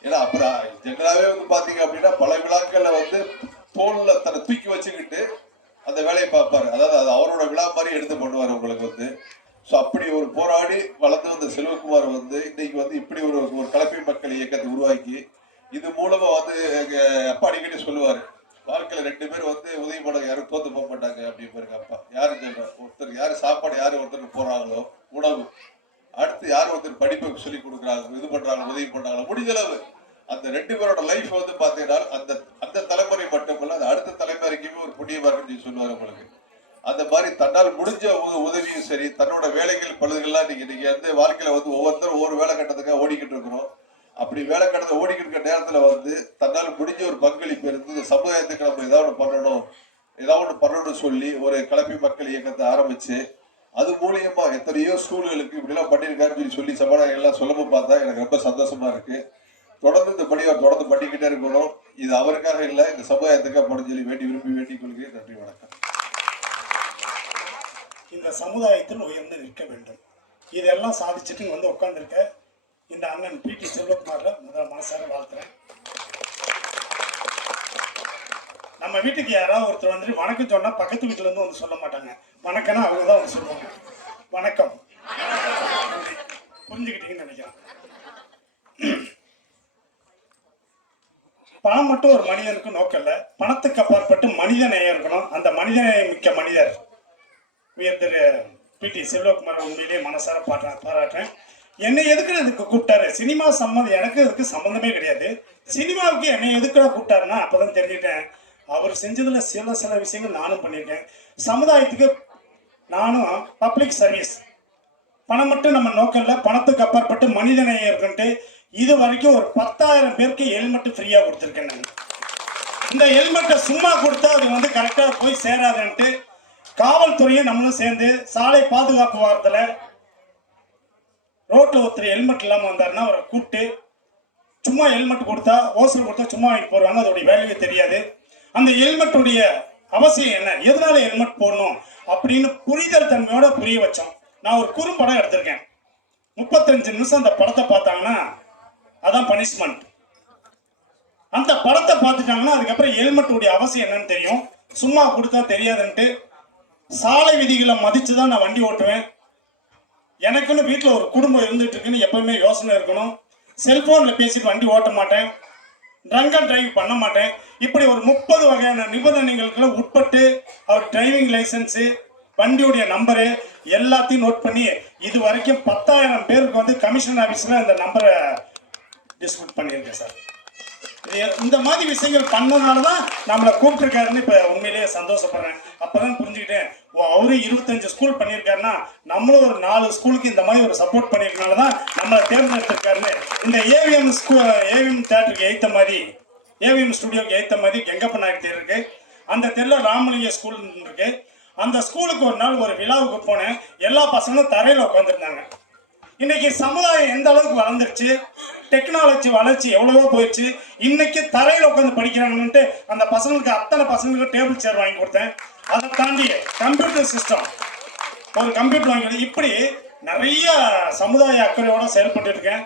ஏன்னா அப்புறம் ஜெனராகவே வந்து பாத்தீங்க அப்படின்னா பல விழாக்கள்ல வந்து தோல்ல தன்னை தூக்கி வச்சுக்கிட்டு அந்த வேலையை பார்ப்பாரு. அதாவது அது அவரோட விழா மாதிரி எடுத்து பண்ணுவார் உங்களுக்கு வந்து. ஸோ அப்படி ஒரு போராடி வளர்ந்து வந்த செல்வகுமார் வந்து இன்னைக்கு வந்து இப்படி ஒரு கலப்பை மக்கள் இயக்கத்தை உருவாக்கி இது மூலமா வந்து எங்க அப்பா அடிக்கடி சொல்லுவார், வாழ்க்கையில 2 பேர் வந்து உதவி பண்ண யாரும் தோத்து போக மாட்டாங்க அப்படின்னு இருக்க அப்பா. யாரு ஒருத்தர் யாரு சாப்பாடு யாரு ஒருத்தர் போறாங்களோ உணவு, அடுத்து யார் ஒருத்தர் படிப்புக்கு சொல்லி கொடுக்குறாங்க இது பண்றாங்க உதவி பண்றாங்களோ முடிஞ்ச அளவு அந்த 2 பேரோட லைஃப் வந்து பாத்தீங்கன்னா அந்த தலைமுறை மட்டுமல்ல அது அடுத்த தலைமுறைக்குமே ஒரு புண்ணியமா இருக்குன்னு சொல்லுவார் உங்களுக்கு. அந்த மாதிரி தன்னால் முடிஞ்ச உதவியும் சரி, தன்னோட வேலைகள் பழுதுகள்லாம் நீங்க வந்து வாழ்க்கையில வந்து ஒவ்வொருத்தரும் ஒவ்வொரு வேலை கட்டத்துக்காக ஓடிக்கிட்டு இருக்கிறோம். அப்படி வேலை கட்டத்தை ஓடிக்கிட்டு இருக்க நேரத்துல வந்து தன்னால் முடிஞ்ச ஒரு பங்களிப்பு இருந்து சமுதாயத்துக்கு நம்ம ஏதாவது பண்ணணும்னு சொல்லி ஒரு கலப்பை மக்கள் இயக்கத்தை ஆரம்பிச்சு அது மூலியமா எத்தனையோ ஸ்கூல்களுக்கு இப்படி எல்லாம் பண்ணியிருக்காருன்னு சொல்லி சபாநாயகர் எல்லாம் சொல்லவும் பார்த்தா எனக்கு ரொம்ப சந்தோஷமா இருக்கு. தொடர்ந்து இந்த பணி அவர் தொடர்ந்து பண்ணிக்கிட்டே இருக்கணும். இது அவருக்காக இல்லை, இந்த சமுதாயத்துக்காக பண்ண சொல்லி விரும்பி வேண்டிக் கொள்கிறேன். நன்றி, வணக்கம். இந்த சமுதாயத்தில் உயர்ந்து நிற்க வேண்டும். இதெல்லாம் சாதிச்சுட்டு வந்து உட்காந்துருக்க இந்த அண்ணன் PT செல்வகுமார மனசார வாழ்த்துறேன். நம்ம வீட்டுக்கு யாராவது ஒருத்தர் வந்துட்டு வணக்கம் சொன்னா பக்கத்து வீட்டுல இருந்து வந்து சொல்ல மாட்டாங்க, வணக்கம்னா அவங்க தான் வந்து சொல்லுவாங்க. வணக்கம், புரிஞ்சுக்கிட்டீங்கன்னு நினைக்கிறேன். பணம் மட்டும் ஒரு மனிதனுக்கு நோக்கம் இல்லை, பணத்துக்கு அப்பாற்பட்டு மனித நேயம் இருக்கணும். அந்த மனித நேயம் மிக்க மனிதர் உயர்திரு PT செல்வகுமார் உண்மையிலேயே மனசார பாராட்டுறேன். என்னை எதுக்கு இதுக்கு கூப்பிட்டாரு? சினிமா சம்மந்தம் எனக்கு இதுக்கு சம்மந்தமே கிடையாது. சினிமாவுக்கு என்னை எதுக்குடா கூப்பிட்டாருன்னா அப்போதான் தெரிஞ்சுட்டேன் அவர் செஞ்சதுல சில விஷயங்கள் நானும் பண்ணியிருக்கேன். சமுதாயத்துக்கு நானும் பப்ளிக் சர்வீஸ், பணம் மட்டும் நம்ம நோக்கம் இல்லை, பணத்துக்கு அப்பாற்பட்டு மனித நேயம் இருக்குன்ட்டு இது வரைக்கும் ஒரு 10,000 பேருக்கு ஹெல்மெட் ஃப்ரீயாக கொடுத்துருக்கேன் நான். இந்த ஹெல்மெட்டை சும்மா கொடுத்தா அது வந்து கரெக்டாக போய் சேராதுன்ட்டு காவல்துறையும் நம்மளும் சேர்ந்து சாலை பாதுகாப்பு வாரத்தில் ரோட்டில் ஒருத்தர் ஹெல்மெட் இல்லாமல் வந்தாருன்னா அவரை கூப்பிட்டு சும்மா ஹெல்மெட் கொடுத்தா ஓசல் கொடுத்தா சும்மா வாங்கி போடுவாங்க, அதோடைய வேல்யூ தெரியாது. அந்த ஹெல்மெட்டுடைய அவசியம் என்ன, எதனால ஹெல்மெட் போடணும் அப்படின்னு புரிதல் தன்மையோட புரிய வச்சோம். நான் ஒரு குறும்படம் எடுத்திருக்கேன். 35 நிமிஷம் அந்த படத்தை பார்த்தாங்கன்னா அதான் பனிஷ்மெண்ட். அந்த படத்தை பார்த்துட்டாங்கன்னா அதுக்கப்புறம் ஹெல்மெட்டுடைய அவசியம் என்னன்னு தெரியும். சும்மா கொடுத்தா தெரியாதுன்ட்டு சாலை விதிகளை மதித்து தான் நான் வண்டி ஓட்டுவேன். எனக்குன்னு வீட்டில் ஒரு குடும்பம் இருந்துட்டு இருக்குன்னு எப்பவுமே யோசனை இருக்கணும். செல்போனில் பேசிட்டு வண்டி ஓட்ட மாட்டேன், ட்ரங்க் அண்ட் டிரைவ் பண்ண மாட்டேன். இப்படி ஒரு 30 வகையான நிபந்தனைகளுக்கு உட்பட்டு அவர் டிரைவிங் லைசன்ஸு, வண்டியுடைய நம்பரு எல்லாத்தையும் நோட் பண்ணி இது வரைக்கும் 10,000 பேருக்கு வந்து கமிஷன் ஆஃபீஸில் இந்த நம்பரை டிஸ்ட்ரிபியூட் பண்ணியிருக்கேன் சார். இந்த மாதிரி விஷயங்கள் பண்ணனால தான் நம்மளை கூப்பிட்டுருக்காருன்னு இப்போ உண்மையிலேயே சந்தோஷப்படுறேன். அப்போதான் புரிஞ்சுக்கிட்டேன், அவரு 25 ஸ்கூல் பண்ணியிருக்காருன்னா நம்மளும் ஒரு 4 ஸ்கூலுக்கு இந்த மாதிரி ஒரு சப்போர்ட் பண்ணியிருக்கனால தான் நம்மளை தேர்ந்தெடுத்திருக்காருன்னு. இந்த ஏவிஎம் தேட்டருக்கு ஏற்ற மாதிரி, ஏவிஎம் ஸ்டுடியோக்கு ஏற்ற மாதிரி கெங்கப்ப நாயக் தேர் இருக்கு. அந்த தெருல ராமலிங்க ஸ்கூல் இருக்கு. அந்த ஸ்கூலுக்கு ஒரு நாள் ஒரு விழாவுக்கு போனேன். எல்லா பசங்களும் தரையில் உட்காந்துருந்தாங்க. இன்னைக்கு சமுதாயம் எந்த அளவுக்கு வளர்ந்துருச்சு, டெக்னாலஜி வளர்ச்சி எவ்வளவோ போயிடுச்சு. இன்னைக்கு தரையில் உட்காந்து படிக்கிறாங்கன்ட்டு அந்த பசங்களுக்கு அத்தனை பசங்களுக்கு டேபிள் சேர் வாங்கி கொடுத்தேன். அதை தாண்டி கம்ப்யூட்டர் சிஸ்டம், ஒரு கம்ப்யூட்டர் வாங்கி கொடுத்தேன். இப்படி நிறைய சமுதாய அக்கறையோட செயல்பட்டு இருக்கேன்.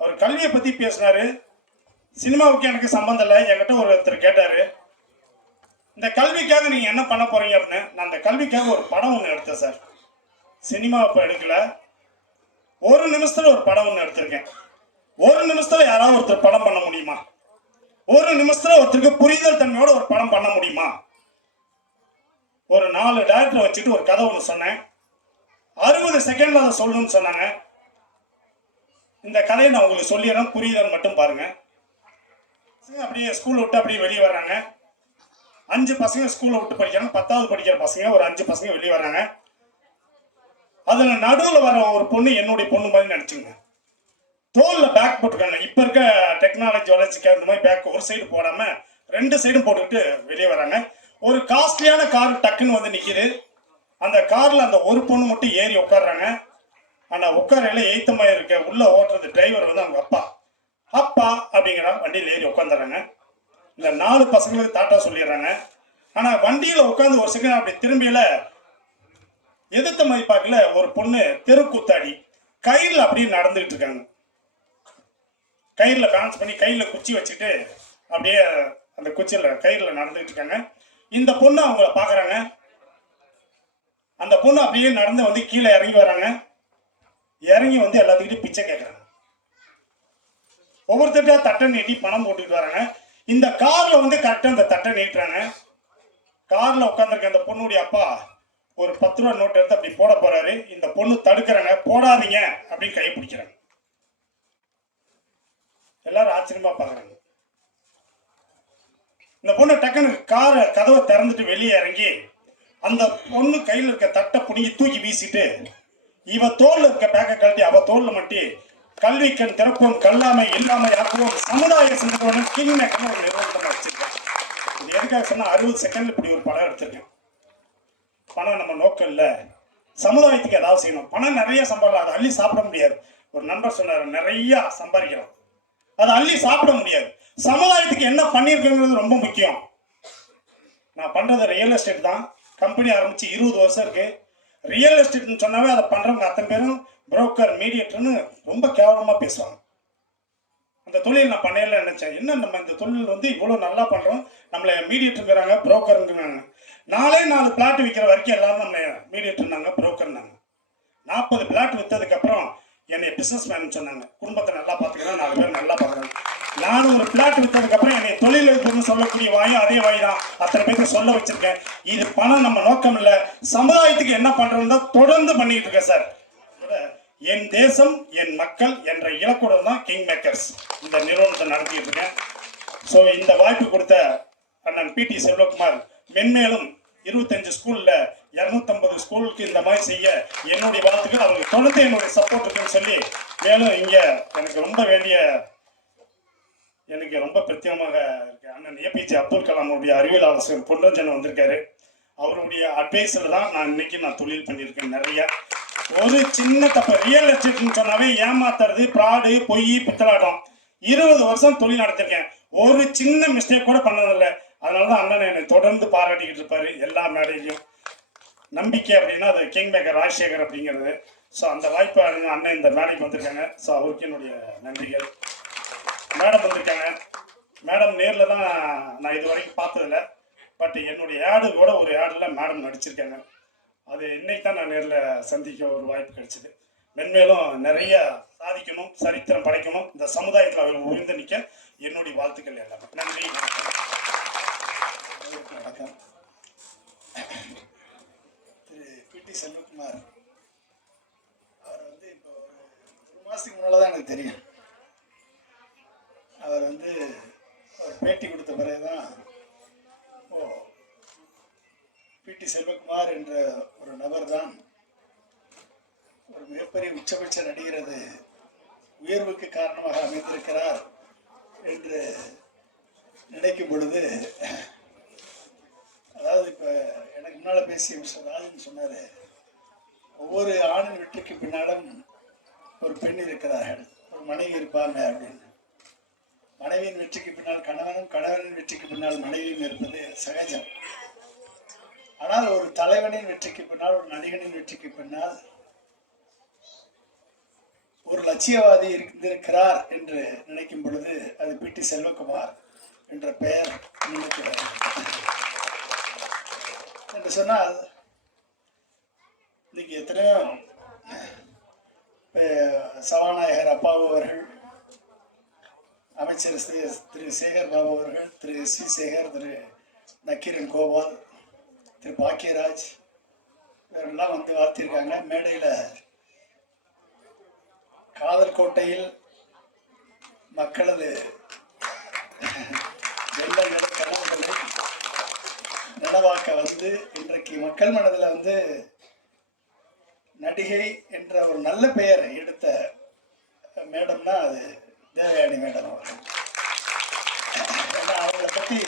அவர் கல்வியை பற்றி பேசினாரு. சினிமாவுக்கு எனக்கு சம்பந்தம் இல்லை. என்கிட்ட ஒருத்தர் கேட்டார், இந்த கல்விக்காக நீங்கள் என்ன பண்ண போறீங்க அப்படின்னு. நான் அந்த கல்விக்காக ஒரு படம் ஒன்று எடுத்தேன் சார். சினிமா இப்போ எடுக்கல, ஒரு நிமிஷத்துல ஒரு படம் ஒன்று எடுத்திருக்கேன். ஒரு நிமிஷத்துல யாராவது ஒருத்தர் படம் பண்ண முடியுமா? ஒரு நிமிஷத்துல ஒருத்தருக்கு புரிதல் தன்மையோட ஒரு படம் பண்ண முடியுமா? ஒரு 4 டைரக்டரை வச்சுட்டு ஒரு கதை ஒன்று சொன்னேன். 60 செகண்ட்ல அதை சொல்லணும்னு சொன்னாங்க. இந்த கதையை நான் உங்களுக்கு சொல்லிடுறேன், புரியுதல் மட்டும் பாருங்க. அப்படியே ஸ்கூல் விட்டு அப்படியே வெளியே வர்றாங்க. 5 பசங்க ஸ்கூலை விட்டு படிக்கிறாங்க. 10வது படிக்கிற பசங்க ஒரு 5 பசங்க வெளியே வர்றாங்க. அதுல நடுவில் வர ஒரு பொண்ணு என்னுடைய பொண்ணு மாதிரி நினைச்சுங்க. தோல்ல பேக் போட்டுருக்காங்க. இப்ப இருக்க டெக்னாலஜி வளர்ச்சிக்கு அந்த மாதிரி பேக் ஒரு சைடு போடாம 2 சைடும் போட்டுக்கிட்டு வெளியே வராங்க. ஒரு காஸ்ட்லியான கார் டக்குன்னு வந்து நிக்குது. அந்த கார்ல அந்த ஒரு பொண்ணு மட்டும் ஏறி உட்காடுறாங்க. ஆனா உட்காரையில எய்த்தமா இருக்க உள்ள ஓட்டுறது டிரைவர் வந்து அவங்க அப்பா. அப்பா அப்படிங்கிற வண்டியில ஏறி உட்காந்துறாங்க. இந்த 4 பசங்களுக்கு டாட்டா சொல்லிடுறாங்க. ஆனா வண்டியில உட்காந்து ஒரு செகண்ட் அப்படி திரும்பியில எதிர்த்த மாதிரி பார்க்கல ஒரு பொண்ணு தெருக்கூத்தாடி கயிறுல அப்படியே நடந்துகிட்டு இருக்காங்க. கயிறுல பேலன்ஸ் பண்ணி கையில குச்சி வச்சுட்டு அப்படியே அந்த குச்சியில கயிறுல நடந்துகிட்டு இருக்காங்க. இந்த பொண்ணு அவங்கள பாக்குறாங்க. அந்த பொண்ணு அப்படியே நடந்து வந்து கீழே இறங்கி வராங்க. இறங்கி வந்து எல்லாத்துக்கிட்டையும் பிச்சை கேட்கறாங்க. ஒவ்வொருத்தட்டா தட்டை நீட்டி பணம் போட்டுக்கிட்டு வராங்க. இந்த கார்ல வந்து கரெக்டா அந்த தட்டை நீட்டுறாங்க. கார்ல உட்காந்துருக்க அந்த பொண்ணுடைய அப்பா ஒரு 10 ரூபா நோட் எடுத்து அப்படி போட போறாரு. இந்த பொண்ணு தடுக்கிறாங்க. போடாதீங்க அப்படின்னு கை பிடிக்கிறாங்க. எல்லாரும் ஆச்சரியமா பாக்குறாங்க. இந்த பொண்ணு டக்குன்னு கதவை திறந்துட்டு வெளியே இறங்கி அந்த பொண்ணு கையில் இருக்க தட்டை பிடிங்கி தூக்கி வீசிட்டு இவ தோல்ல இருக்க பேக்கை கழட்டி அவ தோல்ல மட்டி கல்விக்கண் திறப்போம், கல்லாமை இல்லாம ஆக்குவோம், சமுதாய சிந்தனை கிங் மேக்கர் ஒரு நிறுவனத்தை வச்சிருக்கேன். இது எதுக்காக சொன்னா 60 செகண்ட்ல இப்படி ஒரு படம் எடுத்திருக்கேன். பணம் நம்ம நோக்கம் இல்லை, சமுதாயத்துக்கு ஏதாவது செய்யணும். பணம் நிறைய சம்பாதிக்கலாம், அதை அள்ளி சாப்பிட முடியாது. ஒரு நண்பர் சொன்னார், நிறைய சம்பாதிக்கிறோம், அதை அள்ளி சாப்பிட முடியாது. சமுதாயத்துக்கு என்ன பண்ணியிருக்குங்கிறது ரொம்ப முக்கியம். நான் பண்றது ரியல் எஸ்டேட் தான். கம்பெனி ஆரம்பிச்சு 20 வருஷம் இருக்கு. ரியல் எஸ்டேட்னு சொன்னாவே அதை பண்றவங்க அத்தனை பேரும் புரோக்கர், மீடியேட்டர்னு ரொம்ப கேவலமா பேசுவாங்க. அந்த தொழில் நான் பண்ணல நினைச்சேன். என்ன நம்ம இந்த தொழில் வந்து இவ்வளவு நல்லா பண்றோம், நம்மளை மீடியேட்டருங்கிறாங்க, புரோக்கருங்கிறாங்க. 4 பிளாட் விற்கிற வரைக்கும் எல்லாரும் நம்ம மீடியேட்டர்னாங்க, புரோக்கர்னாங்க. 40 பிளாட் விற்றதுக்கு அப்புறம் என்னை பிசினஸ் மேன் சொன்னாங்க. குடும்பத்தை நல்லா பார்த்துக்கிறேன், 4 பேர் நல்லா பார்க்குறாங்க. நானும் ஒரு பிளாட் விற்றதுக்கு அப்புறம் என்னை தொழில் சொல்லக்கூடிய வாயும் அதே வாய் தான் அத்தனை பேருக்கு சொல்ல வச்சிருக்கேன். இது பணம் நம்ம நோக்கம் இல்லை, சமுதாயத்துக்கு என்ன பண்றோம்னு தான் தொடர்ந்து பண்ணிட்டு இருக்கேன் சார். என் தேசம் என் மக்கள் என்ற இலக்குடன் தான் கிங் மேக்கர்ஸ் இந்த நிறுவனத்தை நடத்திட்டு இருக்கேன். ஸோ இந்த வாய்ப்பு கொடுத்த அண்ணன் PT செல்வகுமார் மென்மேலும் 25 ஸ்கூல்ல 250 ஸ்கூலுக்கு இந்த மாதிரி செய்ய என்னுடைய வாழ்த்துக்கள். அவங்களுக்கு தொடர்ந்து என்னுடைய சப்போர்ட் இருக்குன்னு சொல்லி மேலும் இங்கே எனக்கு ரொம்ப பிரத்யேகமாக இருக்கு அண்ணன் ஏபிஜே அப்துல் கலாமுடைய அறிவியல் ஆலோசகர் பொன்னரஞ்சன் வந்திருக்காரு. அவருடைய அட்வைஸில் தான் நான் தொழில் பண்ணியிருக்கேன். நிறைய ஒரு சின்ன தப்பு ரியல் எஸ்டேட்னு சொன்னாவே ஏமாத்துறது, ப்ராடு, பொய், பித்தலாட்டம். 20 வருஷம் தொழில் நடத்திருக்கேன். ஒரு சின்ன மிஸ்டேக் கூட பண்ணதில்லை. அதனால தான் அண்ணன் என்னை தொடர்ந்து பாராட்டிக்கிட்டு இருப்பாரு எல்லா மேடையிலையும். நம்பிக்கை அப்படின்னா அது கிங் மேக்கர் ராஜசேகர் அப்படிங்கிறது. ஸோ அந்த வாய்ப்பு அண்ணன் இந்த மேடைக்கு வந்திருக்காங்க. ஸோ அவருக்கு என்னுடைய நன்றிகள். மேடம் வந்திருக்காங்க. மேடம் நேரில் தான் நான் இது வரைக்கும் பார்த்ததில்ல. பட் என்னுடைய ஆடு கூட ஒரு ஆடில் மேடம் நடிச்சிருக்காங்க. அது இன்னைக்கு தான் நான் நேரில் சந்திக்க ஒரு வாய்ப்பு கிடைச்சிது. மென்மேலும் நிறைய சாதிக்கணும், சரித்திரம் படைக்கணும், இந்த சமுதாயத்தில் அவர் உயர்ந்து நிற்க என்னுடைய வாழ்த்துக்கள் எல்லாமே. நன்றி. வணக்கம். திரு பிடி செல்வகுமார் அவர் வந்து இப்போ ஒரு மாதத்துக்கு முன்னால் தான் எனக்கு தெரியும். அவர் பேட்டி கொடுத்த பிறகுதான் பிடி செல்வகுமார் என்ற ஒரு நபர் தான் ஒரு மிகப்பெரிய உச்சபட்ச நடிகரது உயர்வுக்கு காரணமாக அமைந்திருக்கிறார் என்று நினைக்கும் பொழுது, அதாவது இப்போ எனக்கு முன்னால் பேசிய மிஸ்டர் ராஜன் சொன்னார், ஒவ்வொரு ஆணின் வெற்றிக்கு பின்னாலும் ஒரு பெண் இருக்கிறார்கள், ஒரு மனைவி இருப்பாங்க அப்படின்னு. மனைவியின் வெற்றிக்கு பின்னால் கணவனும், கணவனின் வெற்றிக்கு பின்னால் மனைவியும் இருப்பது சகஜம். ஆனால் ஒரு தலைவனின் வெற்றிக்கு பின்னால், ஒரு நடிகனின் வெற்றிக்கு பின்னால் ஒரு லட்சியவாதி இருந்திருக்கிறார் என்று நினைக்கும் பொழுது அது பிடி செல்வகுமார் என்ற பெயர் நினைக்கிறது என்று சொன்னால், இன்னைக்கு எத்தனையோ சபாநாயகர் அப்பாவு அவர்கள், அமைச்சர் திரு சேகர் பாபு அவர்கள், திரு சி சேகர், திரு நக்கீரன் கோபால், திரு பாக்கியராஜ் இவரெல்லாம் வாழ்த்திருக்காங்க. மேடையில் காதல் கோட்டையில் மக்களது வெள்ளங்களை கனவுகளை நனவாக்க இன்றைக்கு மக்கள் மனதில் நடிகை என்ற ஒரு நல்ல பெயர் எடுத்த மேடம்னா அது தேவயானி மேடம் அவர்கள். ஏன்னா அவங்களை பற்றி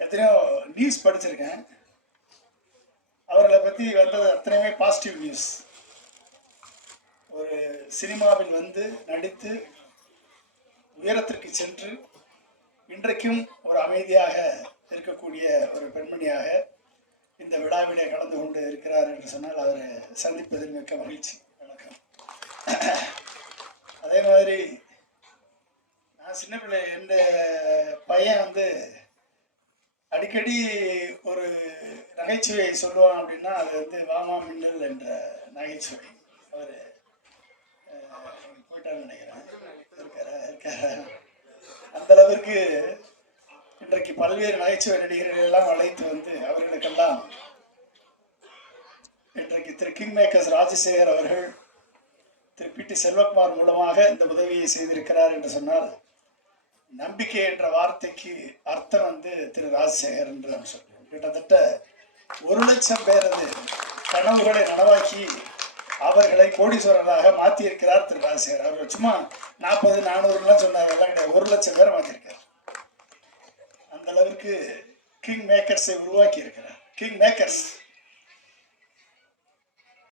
எத்தனையோ நியூஸ் படிச்சிருக்கேன். அவர்களை பற்றி வந்தது அத்தனையுமே பாசிட்டிவ் நியூஸ். ஒரு சினிமாவில் நடித்து உயரத்திற்கு சென்று இன்றைக்கும் ஒரு அமைதியாக இருக்கக்கூடிய ஒரு பெண்மணியாக இந்த விழாவிலே கலந்து கொண்டு இருக்கிறார் என்று சொன்னால் அவரை சந்திப்பதில் மிக்க மகிழ்ச்சி. வணக்கம். அதே மாதிரி நான் சின்ன பிள்ளை, இந்த பையன் அடிக்கடி ஒரு நகைச்சுவை சொல்லுவான் அப்படின்னா அது வாமா மின்னல் என்ற நகைச்சுவை. அவர் போயிட்டான்னு நினைக்கிறேன், இருக்காரா அந்த அளவிற்கு இன்றைக்கு பல்வேறு நகைச்சுவை நடிகர்கள் எல்லாம் அழைத்து அவர்களுக்கெல்லாம் இன்றைக்கு திரு கிங் மேக்கர்ஸ் ராஜசேகர் அவர்கள் திரு பிடி செல்வகுமார் மூலமாக இந்த உதவியை செய்திருக்கிறார் என்று சொன்னால், நம்பிக்கை என்ற வார்த்தைக்கு அர்த்தம் திரு ராஜசேகர் என்று நான் சொல்றேன். கிட்டத்தட்ட 1 லட்சம் பேரது கனவுகளை நனவாக்கி அவர்களை கோடீஸ்வரராக மாற்றியிருக்கிறார் திரு ராஜசேகர். அவர் சும்மா 40-400 சொன்னார், எல்லாம் கிடையாது, 1 லட்சம் பேரை மாற்றிருக்கார். அந்த அளவிற்கு கிங் மேக்கர்ஸை உருவாக்கி இருக்கிறார். King makers